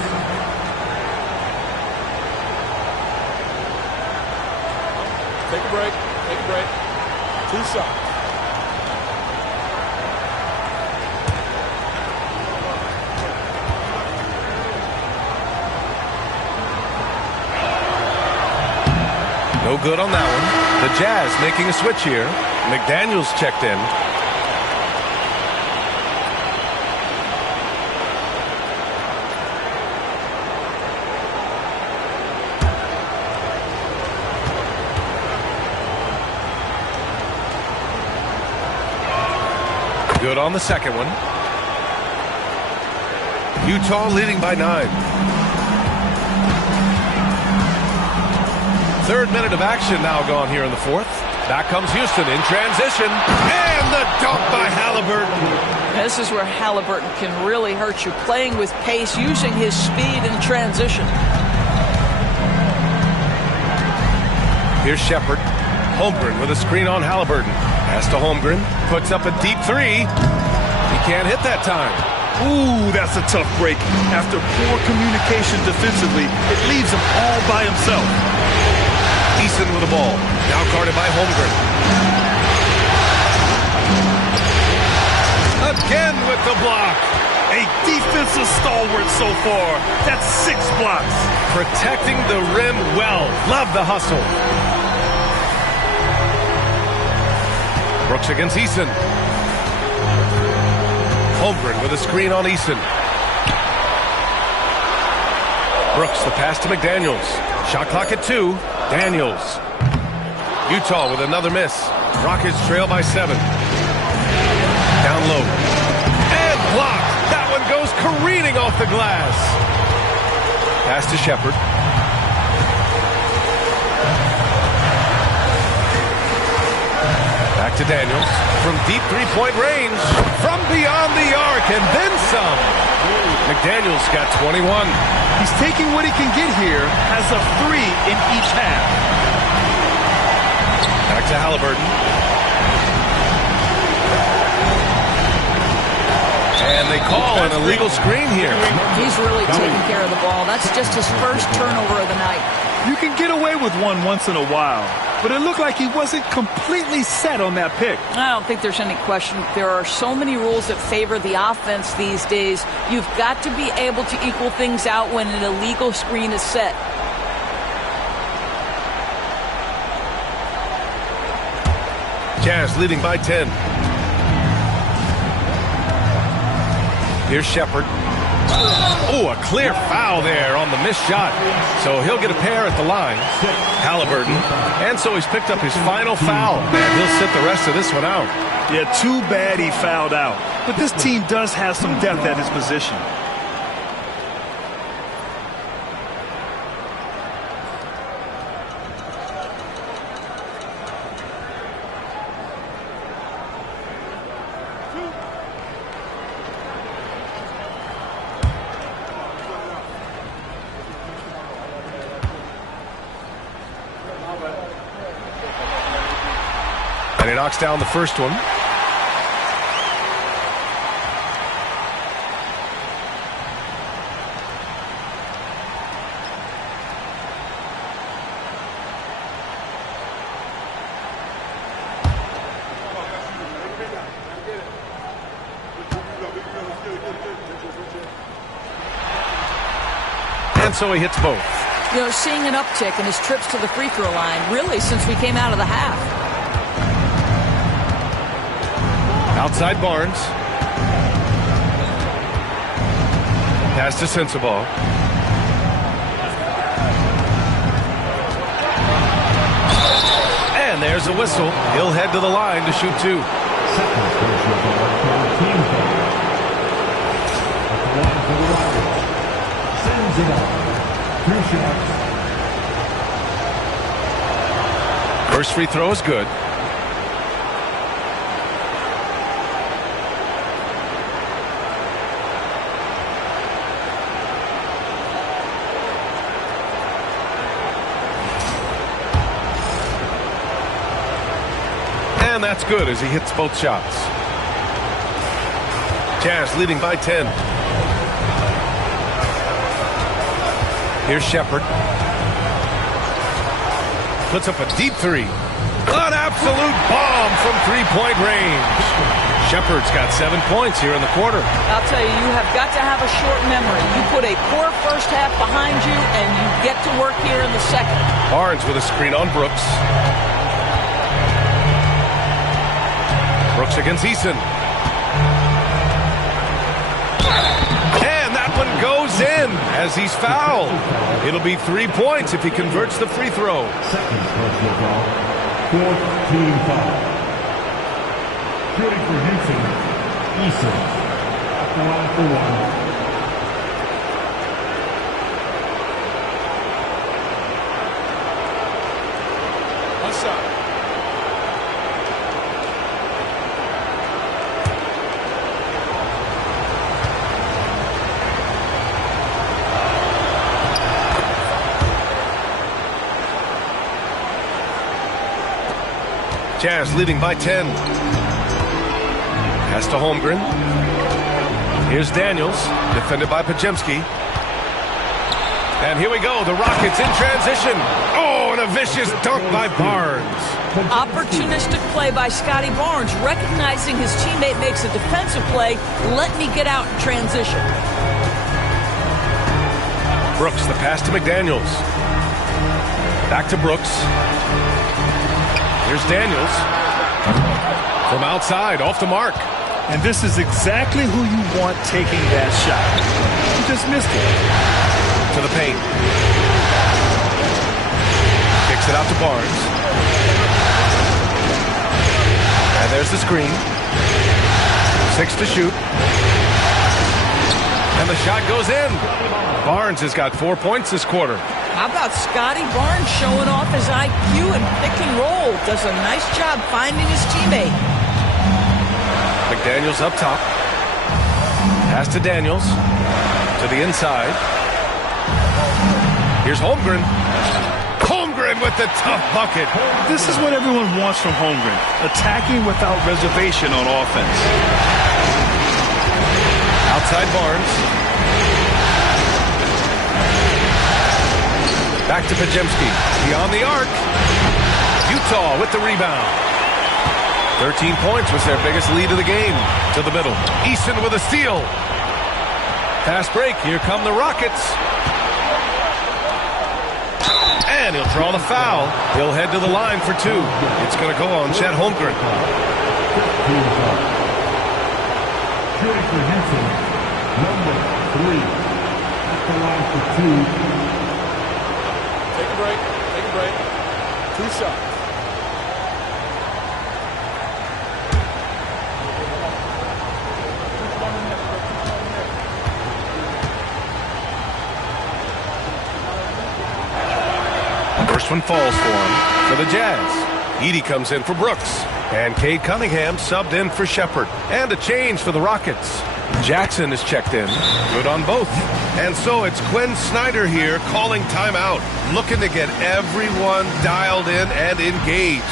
Take a break. Take a break. 2 shots. No good on that one. The Jazz making a switch here. McDaniels checked in. Good on the second one. Utah leading by 9. Third minute of action now gone here in the fourth. Back comes Houston in transition. And the dunk by Halliburton. This is where Halliburton can really hurt you, playing with pace, using his speed in transition. Here's Shepard. Holmgren with a screen on Halliburton. Pass to Holmgren. Puts up a deep 3. He can't hit that time. Ooh, that's a tough break. After poor communication defensively, it leaves him all by himself. Eason with the ball. Now guarded by Holmgren. Again with the block. A defensive stalwart so far. That's 6 blocks. Protecting the rim well. Love the hustle. Brooks against Eason. Holmgren with a screen on Eason. Brooks, the pass to McDaniels. Shot clock at 2. Daniels. Utah with another miss. Rockets trail by 7. Down low. And blocked. That one goes careening off the glass. Pass to Shepard. Back to Daniels. From deep 3-point range. From beyond the arc and then some. McDaniels got 21. He's taking what he can get here as a 3 in each half. Back to Halliburton. And they call an illegal screen here. He's really taking care of the ball. That's just his first turnover of the night. You can get away with one once in a while, but it looked like he wasn't completely set on that pick. I don't think there's any question. There are so many rules that favor the offense these days. You've got to be able to equal things out when an illegal screen is set. Jazz leading by 10. Here's Shepard. Oh, a clear foul there on the missed shot. So he'll get a pair at the line. Halliburton. And so he's picked up his final foul. And he'll sit the rest of this one out. Yeah, too bad he fouled out. But this team does have some depth at his position. And he knocks down the first one. And so he hits both. You know, seeing an uptick in his trips to the free throw line, really, since we came out of the half. Outside Barnes. Pass to Sensabaugh. And there's a whistle. He'll head to the line to shoot 2. First free throw is good. And that's good as he hits both shots. Jazz leading by 10. Here's Shepard. Puts up a deep three. An absolute bomb from three-point range. Shepard's got 7 points here in the quarter. I'll tell you, you have got to have a short memory. You put a poor first half behind you, and you get to work here in the second. Barnes with a screen on Brooks. Brooks against Eason. And that one goes in as he's fouled. It'll be 3 points if he converts the free throw. Second personal foul. Fourth team foul. Shooting for Houston, Eason. At the line for one. One shot. Jazz leading by 10. Pass to Holmgren. Here's Daniels, defended by Pajemski. And here we go, the Rockets in transition. Oh, and a vicious dunk by Barnes. Opportunistic play by Scotty Barnes, recognizing his teammate makes a defensive play. Let me get out in transition. Brooks, the pass to McDaniels. Back to Brooks. Here's Daniels. From outside, off the mark. And this is exactly who you want taking that shot. You just missed it. To the paint. Kicks it out to Barnes. And there's the screen. 6 to shoot. And the shot goes in. Barnes has got 4 points this quarter. How about Scotty Barnes showing off his IQ and pick and roll? Does a nice job finding his teammate. McDaniels up top. Pass to Daniels. To the inside. Here's Holmgren. Holmgren with the tough bucket. This is what everyone wants from Holmgren. Attacking without reservation on offense. Outside Barnes. Back to Pajemski. Beyond the arc. Utah with the rebound. 13 points was their biggest lead of the game. To the middle. Eason with a steal. Fast break. Here come the Rockets. And he'll draw the foul. He'll head to the line for 2. It's going to go on Chet Holmgren. Shooting for Houston, number 3. At the line for 2. Take a break. Take a break. 2 shots. First one falls for him for the Jazz. Edey comes in for Brooks. And Cade Cunningham subbed in for Shepard. And a change for the Rockets. Jackson is checked in. Good on both. And so it's Quinn Snyder here calling timeout. Looking to get everyone dialed in and engaged.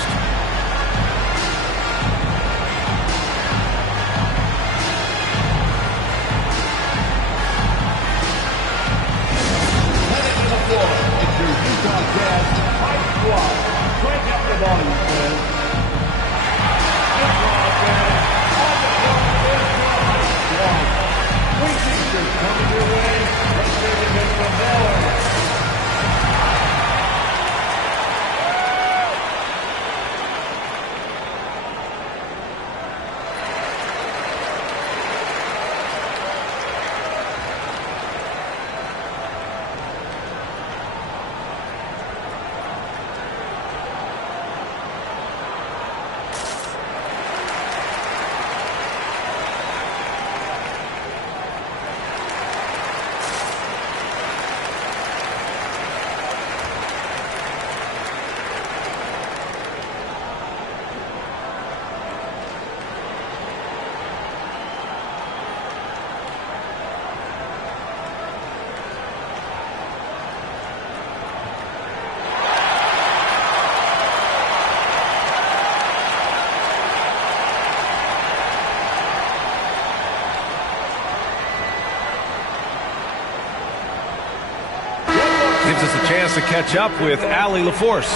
chance to catch up with Allie LaForce.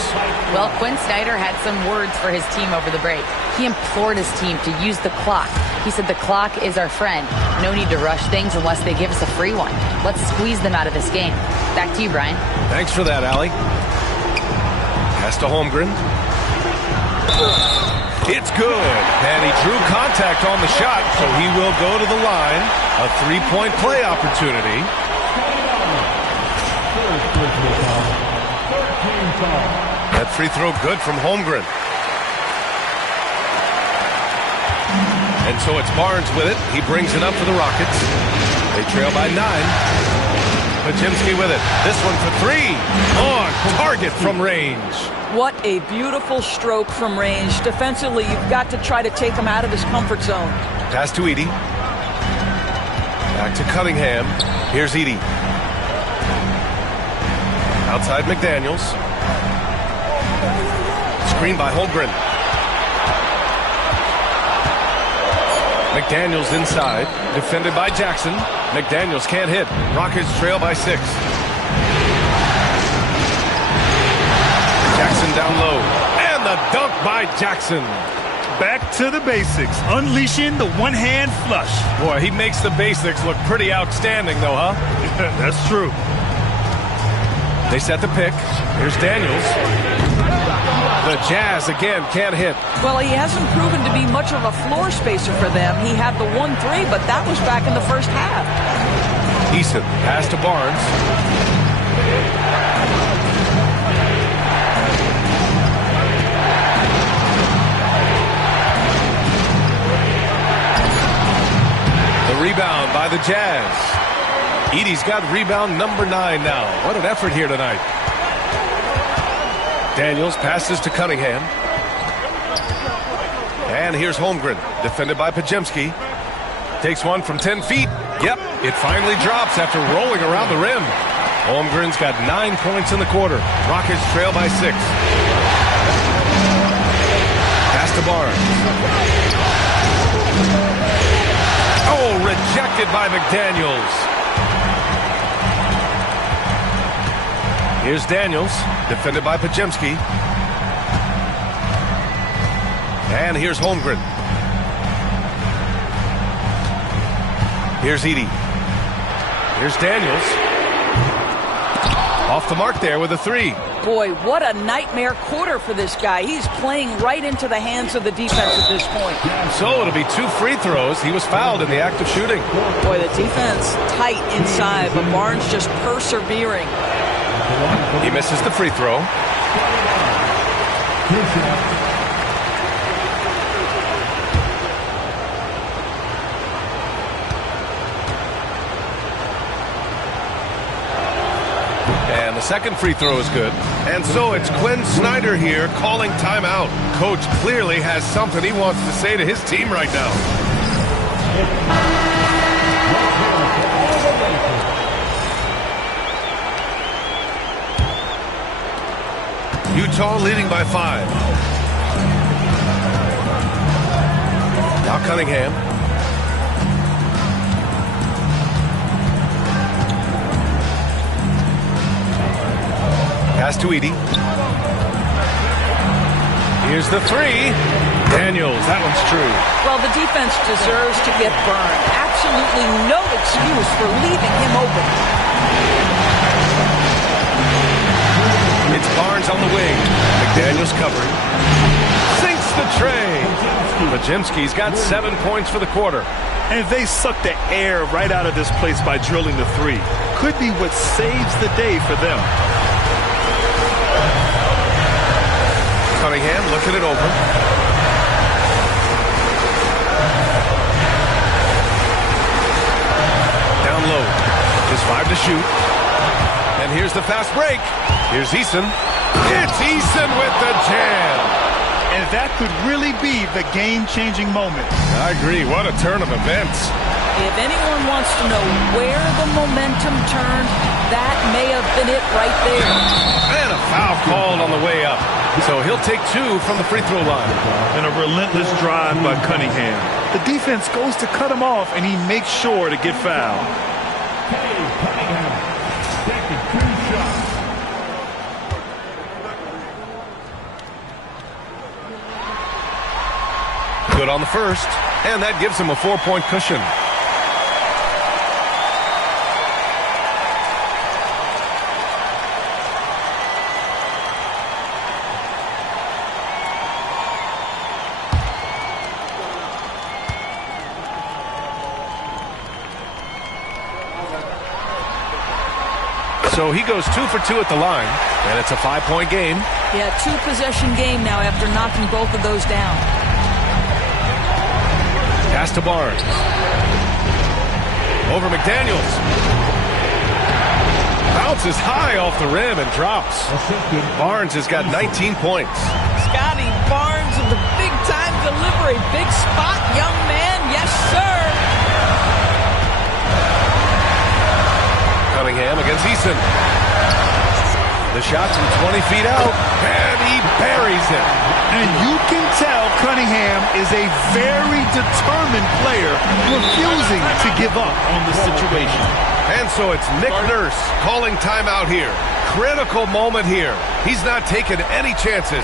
Well, Quinn Snyder had some words for his team over the break. He implored his team to use the clock. He said the clock is our friend. No need to rush things unless they give us a free one. Let's squeeze them out of this game. Back to you, Brian. Thanks for that, Allie. Pass to Holmgren. It's good. And he drew contact on the shot, so he will go to the line. A three-point play opportunity. That free throw good from Holmgren. And so it's Barnes with it. He brings it up for the Rockets. They trail by 9. Pajemski with it. This one for 3. On target from range. What a beautiful stroke from range. Defensively, you've got to try to take him out of his comfort zone. Pass to Edey. Back to Cunningham. Here's Edey. Outside McDaniels. Screen by Holmgren. McDaniels inside. Defended by Jackson. McDaniels can't hit. Rockets trail by 6. Jackson down low. And the dunk by Jackson. Back to the basics. Unleashing the one-hand flush. Boy, he makes the basics look pretty outstanding, though, huh? That's true. They set the pick. Here's Daniels. The Jazz, again, can't hit. Well, he hasn't proven to be much of a floor spacer for them. He had the 1-3, but that was back in the first half. Eason, pass to Barnes. The rebound by the Jazz. Edey's got rebound number 9 now. What an effort here tonight. Daniels passes to Cunningham. And here's Holmgren, defended by Pajemski. Takes one from 10 feet. Yep, it finally drops after rolling around the rim. Holmgren's got 9 points in the quarter. Rockets trail by 6. Pass to Barnes. Oh, rejected by McDaniels. Here's Daniels, defended by Pajemski. And here's Holmgren. Here's Edey. Here's Daniels. Off the mark there with a 3. Boy, what a nightmare quarter for this guy. He's playing right into the hands of the defense at this point. So it'll be 2 free throws. He was fouled in the act of shooting. Boy, the defense tight inside, but Barnes just persevering. He misses the free throw. And the second free throw is good. And so it's Quinn Snyder here calling timeout. Coach clearly has something he wants to say to his team right now. Utah leading by 5. Now Cunningham. Pass to Edey. Here's the 3. Daniels, that one's true. Well, the defense deserves to get burned. Absolutely no excuse for leaving him open. It's Barnes on the wing. McDaniels covering. Sinks the tray. Pajemski's got 7 points for the quarter. And they suck the air right out of this place by drilling the 3. Could be what saves the day for them. Cunningham looking it over. Down low. Just 5 to shoot. And here's the fast break. Here's Eason. It's Eason with the jam. And that could really be the game-changing moment. I agree. What a turn of events. If anyone wants to know where the momentum turned, that may have been it right there. And a foul called on the way up. So he'll take 2 from the free throw line. And a relentless drive by Cunningham. The defense goes to cut him off, and he makes sure to get fouled. Good on the first, and that gives him a 4-point cushion. So he goes 2 for 2 at the line, and it's a 5-point game. Yeah, 2-possession game now after knocking both of those down. Pass to Barnes. Over McDaniels. Bounces high off the rim and drops. Barnes has got 19 points. Scotty Barnes with the big-time delivery. Big spot, young man. Yes, sir. Cunningham against Eason. The shot from 20 feet out, and he buries it. And you can tell Cunningham is a very determined player, refusing to give up on the situation. And so it's Nick Nurse calling timeout here. Critical moment here. He's not taking any chances.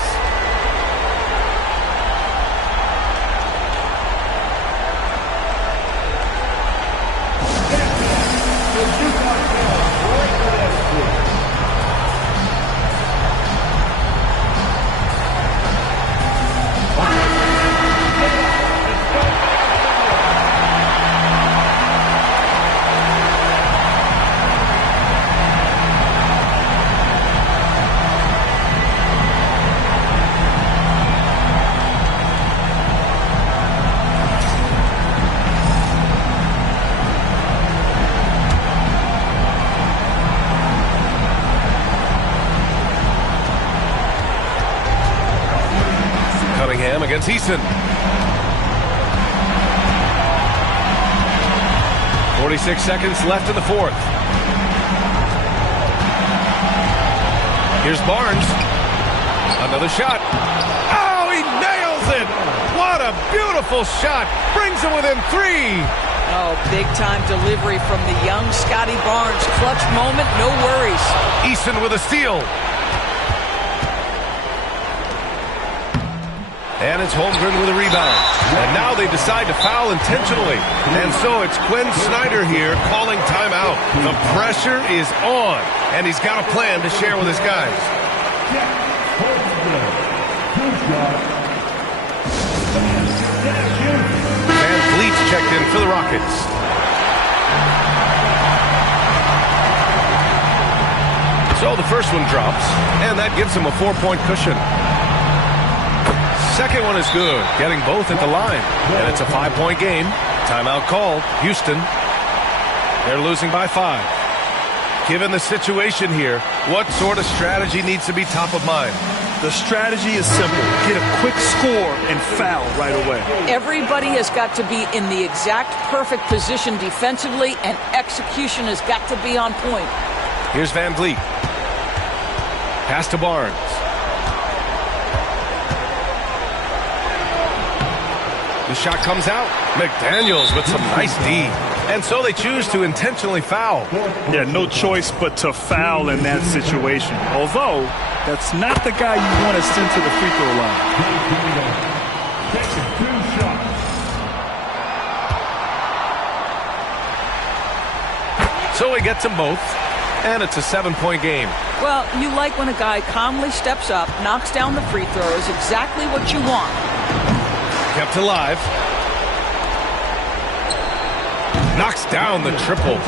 Against Eason. 46 seconds left in the fourth. Here's Barnes. Another shot. Oh, he nails it! What a beautiful shot! Brings him within 3. Oh, big-time delivery from the young Scotty Barnes. Clutch moment, no worries. Eason with a steal. And it's Holmgren with a rebound. And now they decide to foul intentionally. And so it's Quinn Snyder here calling timeout. The pressure is on. And he's got a plan to share with his guys. Van Vliet's checked in for the Rockets. So the first one drops. And that gives him a 4-point cushion. Second one is good, getting both at the line. And it's a 5-point game. Timeout called. Houston. They're losing by 5. Given the situation here, what sort of strategy needs to be top of mind? The strategy is simple. Get a quick score and foul right away. Everybody has got to be in the exact perfect position defensively, and execution has got to be on point. Here's Van Vliet. Pass to Barnes. The shot comes out. McDaniels with some nice D. And so they choose to intentionally foul. Yeah, no choice but to foul in that situation. Although, that's not the guy you want to send to the free throw line. So he gets them both. And it's a 7-point game. Well, you like when a guy calmly steps up, knocks down the free throws, exactly what you want. Kept alive. Knocks down the triple.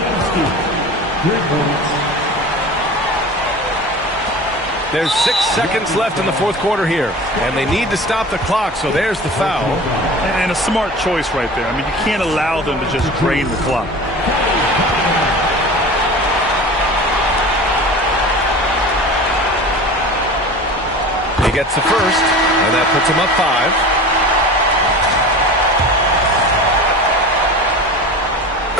There's 6 seconds left in the fourth quarter here. And they need to stop the clock, so there's the foul. And a smart choice right there. I mean, you can't allow them to just drain the clock. He gets the first, and that puts him up 5.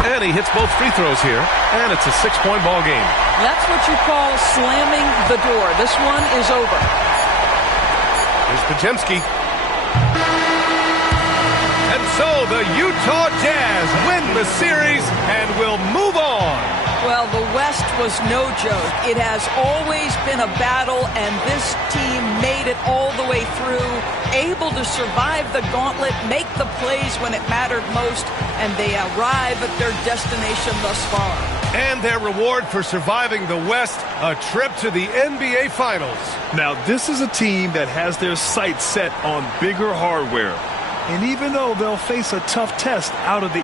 And he hits both free throws here, and it's a 6-point ball game. That's what you call slamming the door. This one is over. Here's Podziemski. And so the Utah Jazz win the series and will move on. Well, the West was no joke. It has always been a battle, and this team made it all the way through, able to survive the gauntlet, make the plays when it mattered most, and they arrive at their destination thus far. And their reward for surviving the West, a trip to the NBA Finals. Now, this is a team that has their sights set on bigger hardware. And even though they'll face a tough test out of the